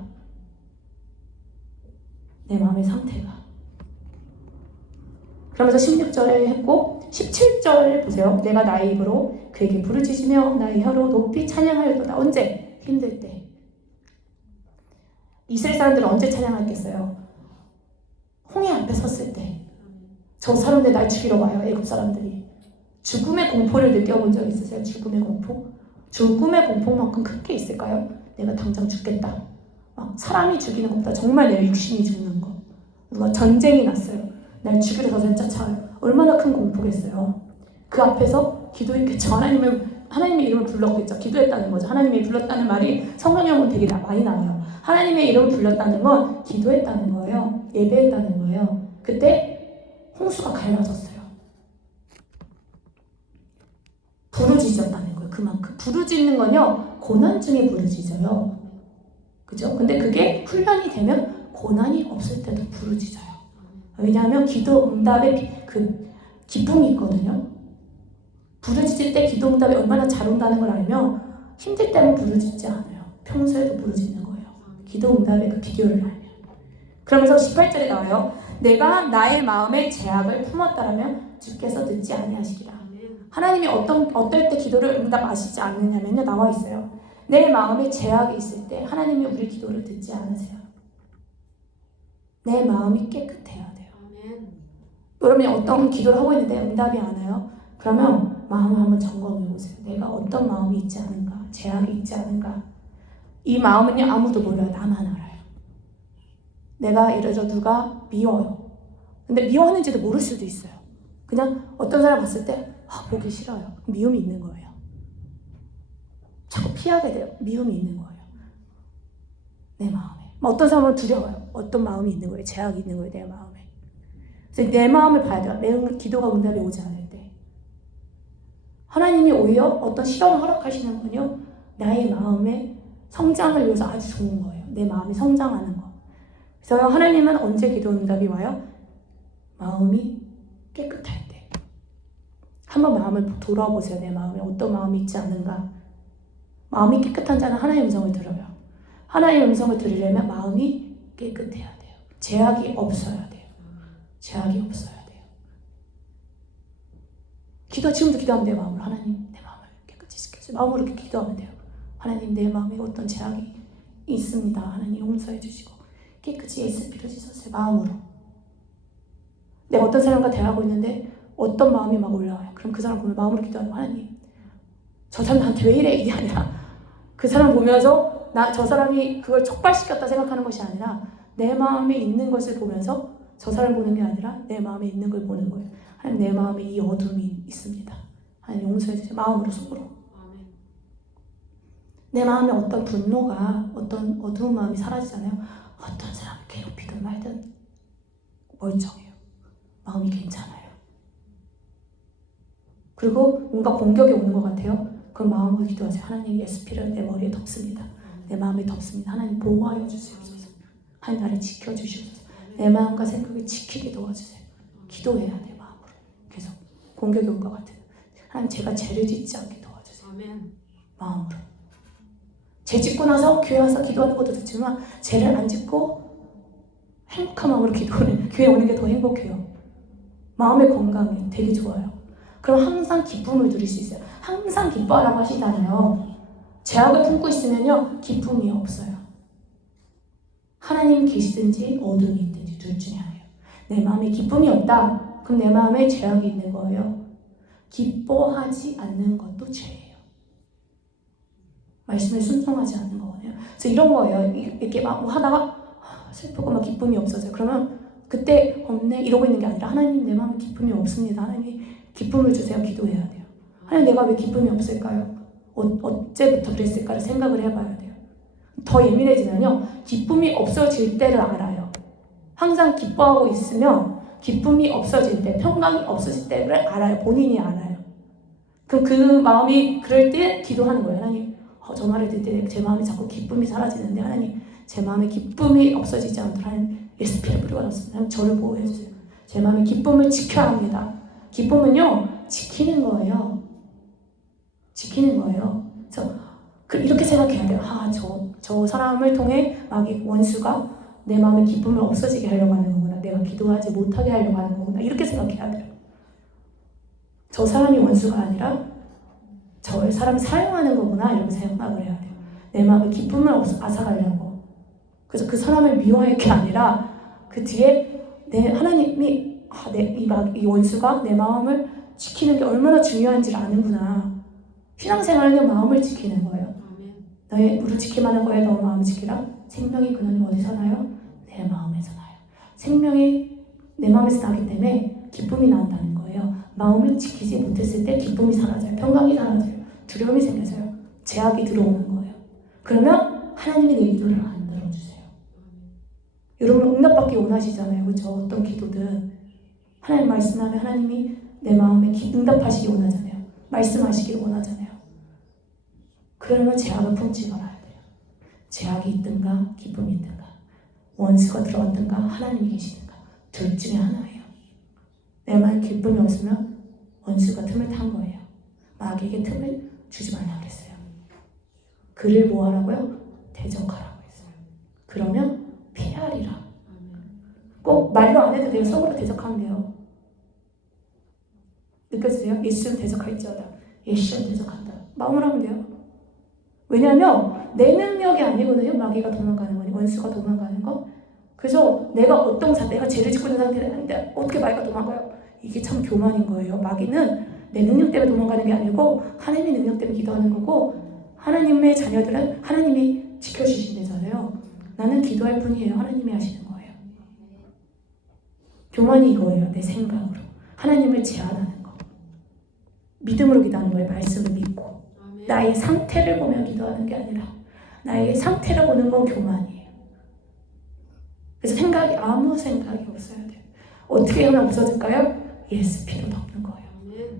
그러면서 16절을 했고 17절을 보세요. 내가 나의 입으로 그에게 부르짖으며 나의 혀로 높이 찬양하였도다. 언제? 힘들 때. 이스라엘 사람들은 언제 찬양하겠어요? 홍해 앞에 섰을 때. 저 사람들 날 죽이러 와요. 애굽 사람들이. 죽음의 공포를 느껴본 적 있으세요? 죽음의 공포? 죽음의 공포만큼 큰 게 있을까요? 내가 당장 죽겠다. 사람이 죽이는 것보다 정말 내 육신이 죽는 거. 누가 전쟁이 났어요. 날 죽이러 더 쫓아와요. 얼마나 큰 공포겠어요. 그 앞에서 기도했겠죠. 하나님의 이름을 불렀겠죠. 기도했다는 거죠. 하나님이 불렀다는 말이 성경에 보면 되게 많이 나와요. 하나님의 이름을 불렀다는 건 기도했다는 거예요. 예배했다는 거예요. 그때 홍수가 갈라졌어요. 부르짖었다는 거예요. 그만큼. 부르짖는 건요, 고난 중에 부르짖어요. 그죠? 근데 그게 훈련이 되면 고난이 없을 때도 부르짖어요. 왜냐하면 기도 응답에 그 기쁨이 있거든요. 부르짖을 때 기도 응답이 얼마나 잘 온다는 걸 알면 힘들 때는 부르짖지 않아요. 평소에도 부르짖는 거예요. 기도 응답의 그 비결을 알면. 그러면서 18절에 나와요. 내가 나의 마음에 제약을 품었다라면 주께서 듣지 아니하시리라. 하나님이 어떨 때 기도를 응답하시지 않느냐면요, 나와 있어요. 내 마음에 제약이 있을 때 하나님이 우리 기도를 듣지 않으세요. 내 마음이 깨끗해야 돼요. 여러분이 어떤 기도를 하고 있는데 응답이 안 와요? 그러면 마음을 한번 점검해 보세요. 내가 어떤 마음이 있지 않은가? 제약이 있지 않은가? 이 마음은요, 아무도 몰라요. 나만 알아요. 내가 예를 들어 누가 미워요. 근데 미워하는지도 모를 수도 있어요. 그냥 어떤 사람 봤을 때 보기 싫어요. 미움이 있는 거예요. 자꾸 피하게 돼요. 미움이 있는 거예요. 내 마음에. 어떤 사람은 두려워요. 어떤 마음이 있는 거예요. 제약이 있는 거예요. 내 마음에. 그래서 내 마음을 봐야 돼요. 내 기도가 응답이 오지 않을 때. 하나님이 오히려 어떤 시련을 허락하시는 건요, 나의 마음의 성장을 위해서 아주 좋은 거예요. 내 마음이 성장하는 거. 그래서 하나님은 언제 기도 응답이 와요? 마음이 깨끗할 때. 한번 마음을 돌아보세요. 내 마음에 어떤 마음이 있지 않은가. 마음이 깨끗한 자는 하나님의 음성을 들어요. 하나님의 음성을 들으려면 마음이 깨끗해야 돼요. 제약이 없어야 돼요. 제약이 없어야 돼요. 지금도 기도하면 돼요. 마음으로. 하나님, 내 마음을 깨끗이 시켜주세요. 마음으로 이렇게 기도하면 돼요. 하나님, 내 마음에 어떤 제약이 있습니다. 하나님 용서해 주시고 깨끗이 예수 피로 씻었어요. 마음으로. 내가 어떤 사람과 대화하고 있는데 어떤 마음이 막 올라와요. 그럼 그 사람 보면 마음으로 기도하는 거, 하나님, 저 사람 나한테 왜 이래? 이게 아니라 그 사람 보면서 저 사람이 그걸 촉발시켰다 생각하는 것이 아니라 내 마음에 있는 것을 보면서 저 사람 보는 게 아니라 내 마음에 있는 걸 보는 거예요. 하나님, 내 마음에 이 어둠이 있습니다. 하나님 용서해 주세요. 마음으로, 속으로. 내 마음에 어떤 분노가, 어떤 어두운 마음이 사라지잖아요. 어떤 사람을 괴롭히든 말든 멀쩡해요. 마음이 괜찮아요. 그리고 뭔가 공격이 오는 것 같아요. 그럼 마음으로 기도하세요. 하나님, 예수피를 내 머리에 덮습니다. 내 마음에 덮습니다. 하나님, 보호하여 주시옵소서. 하나님, 나를 지켜주시옵소서. 내 마음과 생각을 지키게 도와주세요. 기도해야 돼, 마음으로. 계속 공격이 올 것 같아요. 하나님, 제가 죄를 짓지 않게 도와주세요. 마음으로. 죄 짓고 나서 교회 와서 기도하는 것도 좋지만 죄를 안 짓고 행복한 마음으로 기도하는, 교회 오는 게 더 행복해요. 마음의 건강이 되게 좋아요. 그럼 항상 기쁨을 누릴 수 있어요. 항상 기뻐하라고 하시잖아요. 죄악을 품고 있으면요, 기쁨이 없어요. 하나님 계시든지 어둠이 있든지 둘 중에 하나예요. 내 마음에 기쁨이 없다. 그럼 내 마음에 죄악이 있는 거예요. 기뻐하지 않는 것도 죄예요. 말씀에 순종하지 않는 거거든요. 그래서 이런 거예요. 이렇게 막 하다가 슬프고 막 기쁨이 없어져요. 그러면 그때 없네 이러고 있는 게 아니라 하나님, 내 마음에 기쁨이 없습니다. 하나님 기쁨을 주세요. 기도해야 돼요. 하나님, 내가 왜 기쁨이 없을까요? 어째부터 그랬을까를 생각을 해봐야 돼요. 더 예민해지면요, 기쁨이 없어질 때를 알아요. 항상 기뻐하고 있으면 기쁨이 없어질 때, 평강이 없어질 때를 알아요. 본인이 알아요. 그럼 그 마음이 그럴 때 기도하는 거예요. 하나님, 저 말을 듣을 때 제 마음이 자꾸 기쁨이 사라지는데 하나님, 제 마음에 기쁨이 없어지지 않도록 하나님, 예수 피를 뿌리고 나왔습니다. 하나님, 저를 보호해주세요. 제 마음의 기쁨을 지켜야 합니다. 기쁨은요, 지키는 거예요. 지키는 거예요. 그래서 이렇게 생각해야 돼요. 저 사람을 통해 마귀 원수가 내 마음의 기쁨을 없어지게 하려고 하는 거구나. 내가 기도하지 못하게 하려고 하는 거구나. 이렇게 생각해야 돼요. 저 사람이 원수가 아니라 저 사람을 사용하는 거구나. 이렇게 생각을 해야 돼요. 내 마음의 기쁨을 앗아가려고. 그래서 그 사람을 미워할 게 아니라 그 뒤에 하나님이 이 원수가 내 마음을 지키는 게 얼마나 중요한지를 아는구나. 신앙생활은 마음을 지키는 거예요. 너의 무릎 지키만한 거에 너 마음을 지키라. 생명이 근원이 어디서 나요? 내 마음에서 나요. 생명이 내 마음에서 나기 때문에 기쁨이 나온다는 거예요. 마음을 지키지 못했을 때 기쁨이 사라져요. 평강이 사라져요. 두려움이 생겨서요. 제약이 들어오는 거예요. 그러면 하나님이 내 기도를 안 들어주세요. 여러분 응답받기 원하시잖아요. 그렇죠? 어떤 기도든 하나님 말씀하면 하나님이 내 마음에 응답하시기 원하잖아요. 말씀하시기를 원하잖아요. 그러면 제약을 품지 말아야 돼요. 제약이 있든가 기쁨이 있든가 원수가 들어왔든가 하나님이 계시든가 둘 중에 하나예요. 내 마음에 기쁨이 없으면 원수가 틈을 탄 거예요. 마귀에게 틈을 주지 말라고 했어요. 그를 뭐 하라고요? 대적하라고 했어요. 그러면 피하리라. 꼭 말로 안 해도 돼요. 속으로 대적하면 돼요. 느껴지세요? 예수는 대적할지어다. 예수는 대적한다. 마음으로 하면 돼요. 왜냐하면 내 능력이 아니거든요. 마귀가 도망가는 거니 원수가 도망가는 거. 그래서 내가 죄를 짓고 있는 상태인데 어떻게 마귀가 도망가요? 이게 참 교만인 거예요. 마귀는 내 능력 때문에 도망가는 게 아니고 하나님의 능력 때문에 기도하는 거고 하나님의 자녀들은 하나님이 지켜주신대잖아요. 나는 기도할 뿐이에요. 하나님이 하시는 거예요. 교만이 이거예요. 내 생각으로. 하나님을 제한하는 거. 믿음으로 기도하는 거예요. 말씀을 믿고. 나의 상태를 보며 기도하는 게 아니라 나의 상태를 보는 건 교만이에요. 그래서 아무 생각이 없어야 돼요. 어떻게 하면 없어질까요? 예수 피로 덮는 거예요.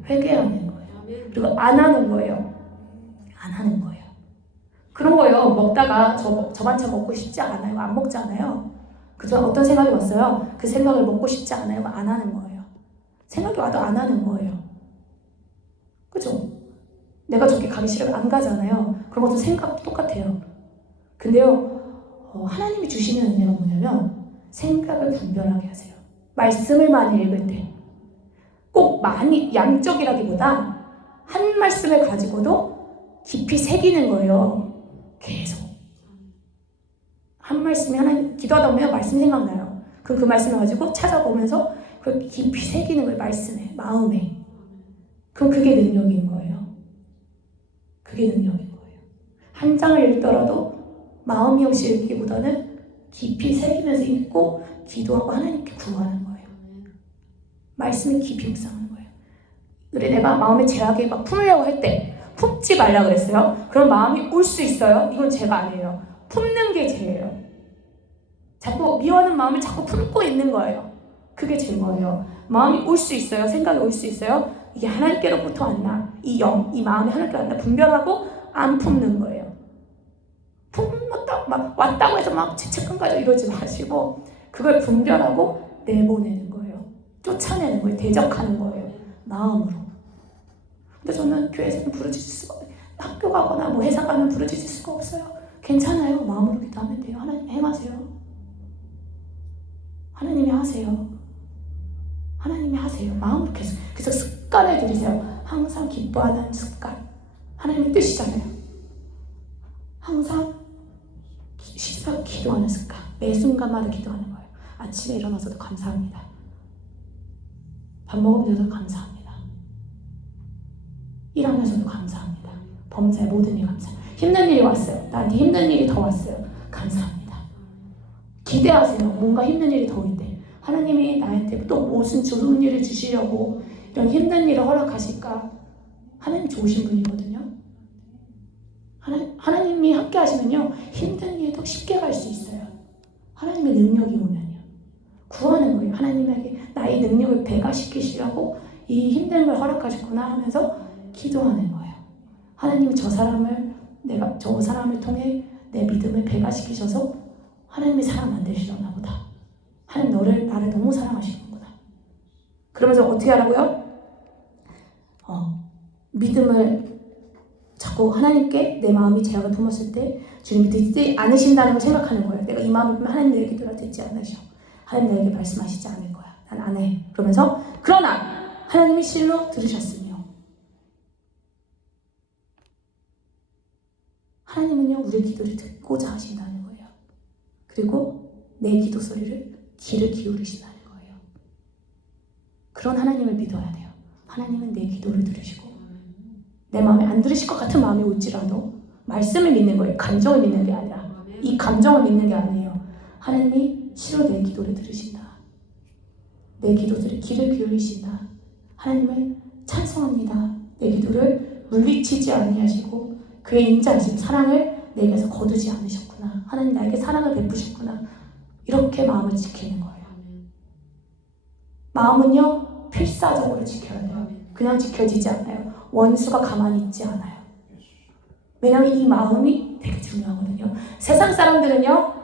회개하는 거예요. 그리고 안 하는 거예요. 안 하는 거예요. 그런 거예요. 먹다가 저 반찬 먹고 싶지 않아요. 안 먹잖아요. 그죠? 어떤 생각이 왔어요? 그 생각을 먹고 싶지 않아요. 안 하는 거예요. 생각이 와도 안 하는 거예요. 그죠? 내가 저렇게 가기 싫으면 안 가잖아요. 그런 것도 생각도 똑같아요. 근데요, 하나님이 주시는 은혜가 뭐냐면 생각을 분별하게 하세요. 말씀을 많이 읽을 때 꼭 많이 양적이라기보다 한 말씀을 가지고도 깊이 새기는 거예요. 계속 한 말씀이 하나님 기도하다 보면 말씀 생각나요. 그럼 그 말씀을 가지고 찾아보면서 그걸 깊이 새기는 거예요. 말씀에, 마음에. 그럼 그게 능력인 거예요. 그게 능력인 거예요. 한 장을 읽더라도 마음이 없이 읽기보다는 깊이 새기면서 읽고 기도하고 하나님께 구하는 거예요. 말씀을 깊이 묵상하는 거예요. 그래 내가 마음의 제약에 막 품으려고 할 때 품지 말라 그랬어요. 그럼 마음이 올 수 있어요? 이건 제가 아니에요. 품는 게 죄예요. 자꾸 미워하는 마음을 자꾸 품고 있는 거예요. 그게 죄인 거예요. 마음이 올 수 있어요. 생각이 올 수 있어요. 이게 하나님께로부터 왔나? 이 마음이 하나님께로 왔나? 분별하고 안 품는 거예요. 품었다, 막 왔다고 해서 막 죄책감 가지고 이러지 마시고 그걸 분별하고 내보내는 거예요. 쫓아내는 거예요. 대적하는 거예요. 마음으로. 근데 저는 교회에서는 부르짖을 수가 없어요. 학교 가거나 뭐 회사 가면 부르짖을 수가 없어요. 괜찮아요. 마음으로 기도하면 돼요. 하나님 행하세요. 하나님이 하세요. 하나님이 하세요. 마음으로 계속. 그래서 습관을 들이세요. 항상 기뻐하는 습관. 하나님의 뜻이잖아요. 항상 쉬지 말고 기도하는 습관. 매 순간마다 기도하는 거예요. 아침에 일어나서도 감사합니다. 밥 먹으면서도 감사합니다. 일하면서도 감사합니다. 범사의 모든 일 감사합니다. 힘든 일이 왔어요. 나한테 힘든 일이 더 왔어요. 감사합니다. 기대하세요. 뭔가 힘든 일이 더 올 때 하나님이 나한테 또 무슨 좋은 일을 주시려고 이런 힘든 일을 허락하실까? 하나님 좋으신 분이거든요. 하나님이 함께 하시면요 힘든 일도 쉽게 갈 수 있어요. 하나님의 능력이 오면요 구하는 거예요. 하나님에게 나의 능력을 배가시키시려고 이 힘든 걸 허락하셨구나 하면서 기도하는 거예요. 하나님이 저 사람을 통해 내 믿음을 배가시키셔서 하나님의 사람 만드시려나 보다. 하나님 나를 너무 사랑하시는구나. 그러면서 어떻게 하라고요? 믿음을 자꾸 하나님께 내 마음이 제약을 품었을 때 주님이 듣지 않으신다는 걸 생각하는 거예요. 내가 이 마음을 품으면 하나님 내 기도를 듣지 않으셔. 하나님 나에게 말씀하시지 않을 거야. 난 안 해. 그러면서 그러나 하나님이 실로 들으셨으며 하나님은요 우리의 기도를 듣고자 하신다는 거예요. 그리고 내 기도 소리를 귀를 기울이신다는 거예요. 그런 하나님을 믿어야 돼요. 하나님은 내 기도를 들으시고 내 마음에 안 들으실 것 같은 마음이 올지라도 말씀을 믿는 거예요. 감정을 믿는 게 아니라 이 감정을 믿는 게 아니에요. 하나님이 실로 내 기도를 들으신다. 내 기도 소리에 귀를 기울이신다. 하나님을 찬송합니다. 내 기도를 물리치지 아니하시고 그의 인자하신 사랑을 내게서 거두지 않으셨구나. 하나님 나에게 사랑을 베푸셨구나. 이렇게 마음을 지키는 거예요. 마음은요 필사적으로 지켜야 돼요. 그냥 지켜지지 않아요. 원수가 가만히 있지 않아요. 왜냐하면 이 마음이 되게 중요하거든요. 세상 사람들은요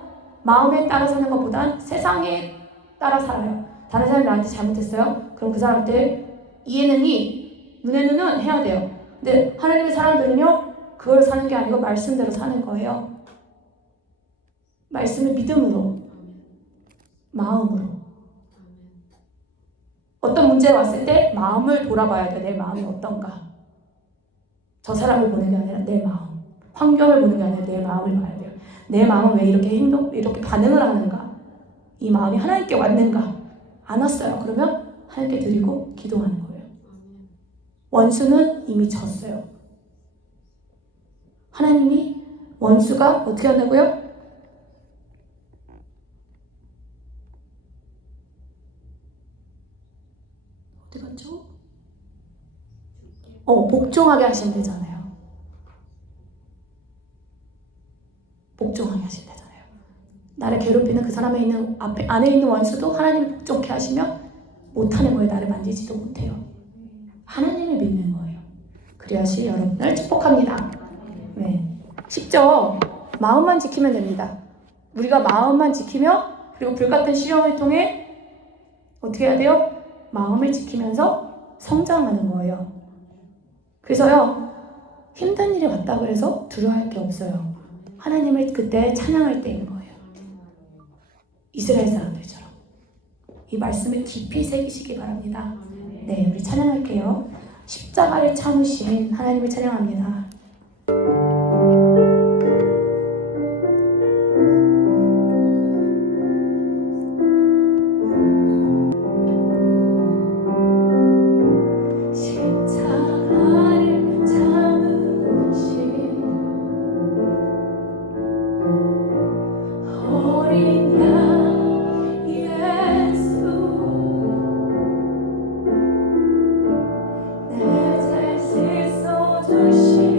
마음에 따라 사는 것보단 세상에 따라 살아요. 다른 사람이 나한테 잘못했어요? 그럼 그 사람한테 이해는 이, 눈에는 눈 해야 돼요. 근데 하나님의 사람들은요 그걸 사는 게 아니고 말씀대로 사는 거예요. 말씀을 믿음으로, 마음으로. 어떤 문제가 왔을 때 마음을 돌아봐야 돼. 내 마음이 어떤가. 저 사람을 보는 게 아니라 내 마음. 환경을 보는 게 아니라 내 마음을 봐야 돼요. 내 마음은 왜 이렇게 반응을 하는가? 이 마음이 하나님께 왔는가? 안 왔어요. 그러면 하나님께 드리고 기도하는 거예요. 원수는 이미 졌어요. 하나님이 원수가 어떻게 한다고요? 어디 갔죠? 복종하게 하시면 되잖아요. 복종하게 하시면 되잖아요. 나를 괴롭히는 그 사람에 있는 안에 있는 원수도 하나님이 복종케 하시면 못하는 거예요. 나를 만지지도 못해요. 하나님을 믿는 거예요. 그래야지 여러분을 축복합니다. 네. 쉽죠? 마음만 지키면 됩니다. 우리가 마음만 지키며 그리고 불같은 시험을 통해 어떻게 해야 돼요? 마음을 지키면서 성장하는 거예요. 그래서요 힘든 일이 왔다고 해서 두려워할 게 없어요. 하나님을 그때 찬양할 때인 거예요. 이스라엘 사람들처럼 이 말씀을 깊이 새기시기 바랍니다. 네, 우리 찬양할게요. 십자가를 참으신 하나님을 찬양합니다. 주시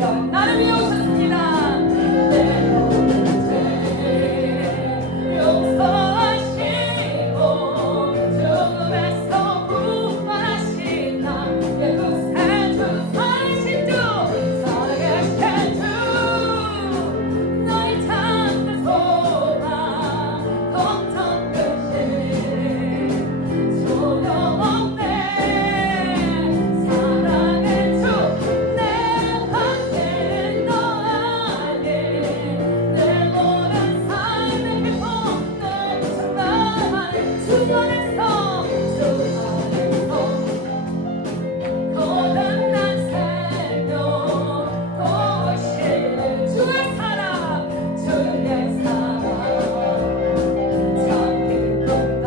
할렐루야. 나를 위해 오셨습니다. 내 모든 죄 용서하시고 죽음에서 부활하신 나의 구세주 살아계신 주 살아계신 주 너의 참된 소망 걱정 끝이 소용없네. 사랑의 주 내 밖에 너 아니 내 모든 삶의 기쁨 널 충만하네. 주 안에서 거듭난 생명 거시는 주의 사랑 주의 사랑 참 기쁘다.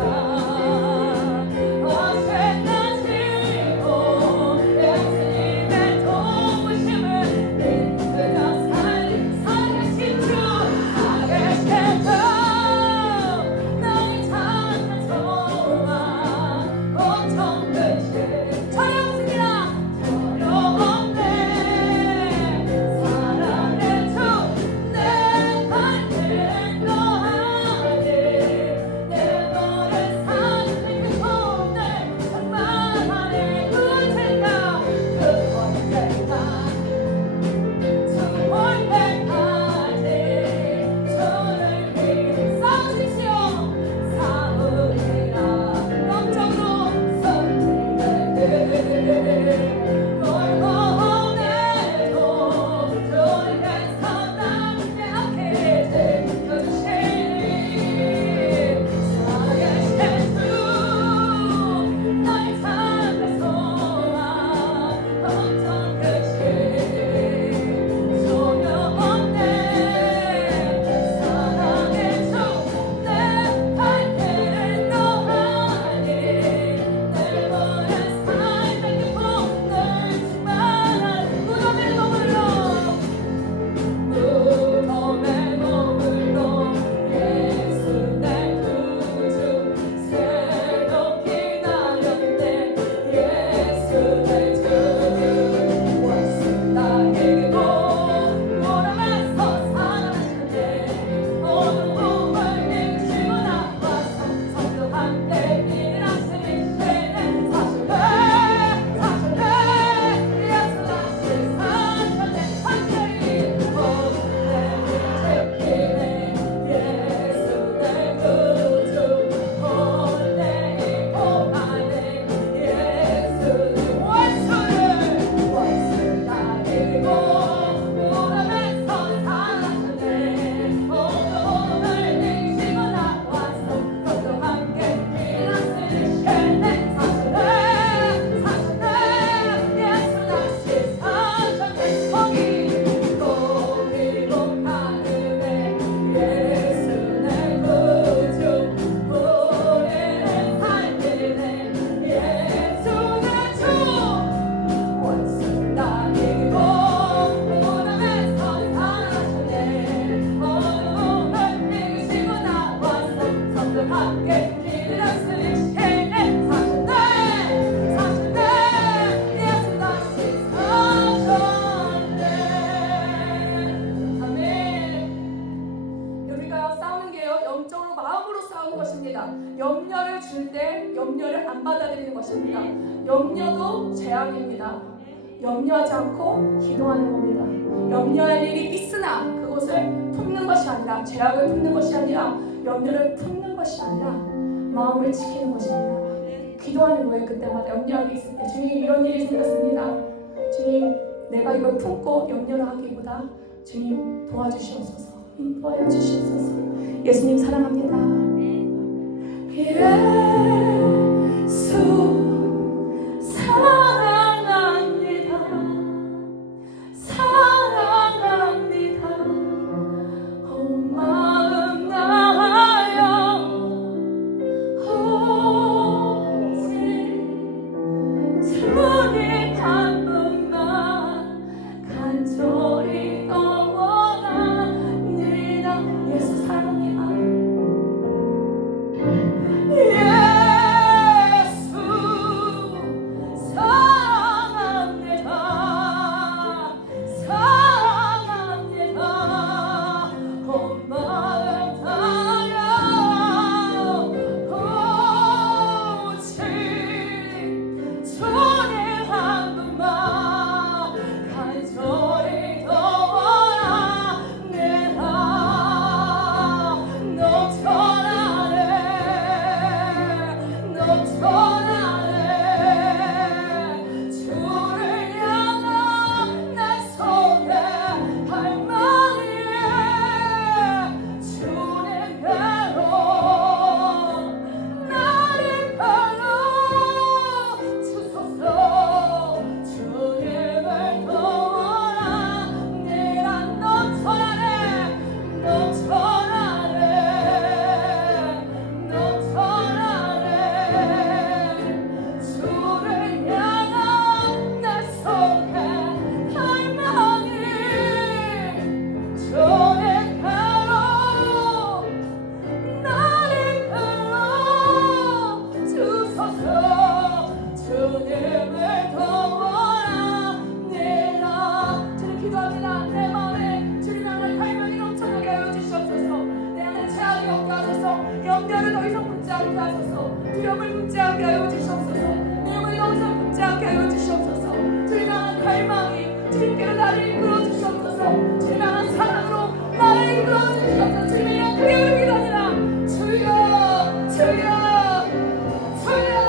어색하시고 예수님의 도우심을 믿으며 살아계신 주 살아계신 주 너의 참된 소망 걱정 끝이 저녁습니다. 저녁없네. 사랑의 주 내 밝은 너 아니 내 너를 사는 그 손을 충만하네. 그 언젠가 죽을 때까지 주를 위해 싸우십시오. 싸우리라 영적으로 승리를 멀고내도 주님께서 나의 앞에 지켜주시니 살아계신 주 너의 참된 소망 걱정 끝이 소용없네. 사랑의 주 내 밝은 너 아니 내 모든 삶의 기쁨 널 충만한 무덤에 머물러 예수 내 구주 새롭게 나였네. 예수 내 주 원수 나에게 모함에서 살아나셨네. 어둠을 이기시고 나와서 성도 함께 일하시는 사실네 예수 다시 사셨네. 한결이 지키네. 예수 내 구주 혼내 보하네. 예수 내 원수 나에게 모함에서 살아나셨네. 어둠을 이기시고 나와서 성도 함께 일하시는 사실네 예수 다시 사셨네. 거기로 가는데 예수 내 구주 우리를 살리네. 예수 내 주 원수 나이고 무덤에서 살아나셨네. 어둠을 이기시고 나와서 성도 함께 길을 쓰시네. 사실네 예수 다시 사셨네. 아멘. 우리가 싸우는 게요, 영적으로 마음으로 싸우는 것입니다. 염려를 줄 때 염려를 안 받아들이는 것입니다. 염려도 재앙입니다. 염려하지 않고 기도하는 겁니다. 염려할 일이 있으나 그것을 품는 것이 아니라, 죄악을 품는 것이 아니라, 염려를 품는 것이 아니라 마음을 지키는 것입니다. 기도하는 거예요. 그때마다 염려하게 있을 때, 주님 이런 일이 생겼습니다. 주님 내가 이걸 품고 염려를 하기보다 주님 도와주시옵소서, 인도하여 주시옵소서. 예수님 사랑합니다. 예수 사랑합니다. 사랑합니다. 온 마음 다하여 오직 주님 한 분만 간절히 원합니다. 예수 사랑합니다. 주님께로 나를 이끌어 주시옵소서. 주님의 향한 사랑으로 나를 이끌어 주시옵소서. 주님의 향한 그림을 기도하니라. 주여 주여 주여.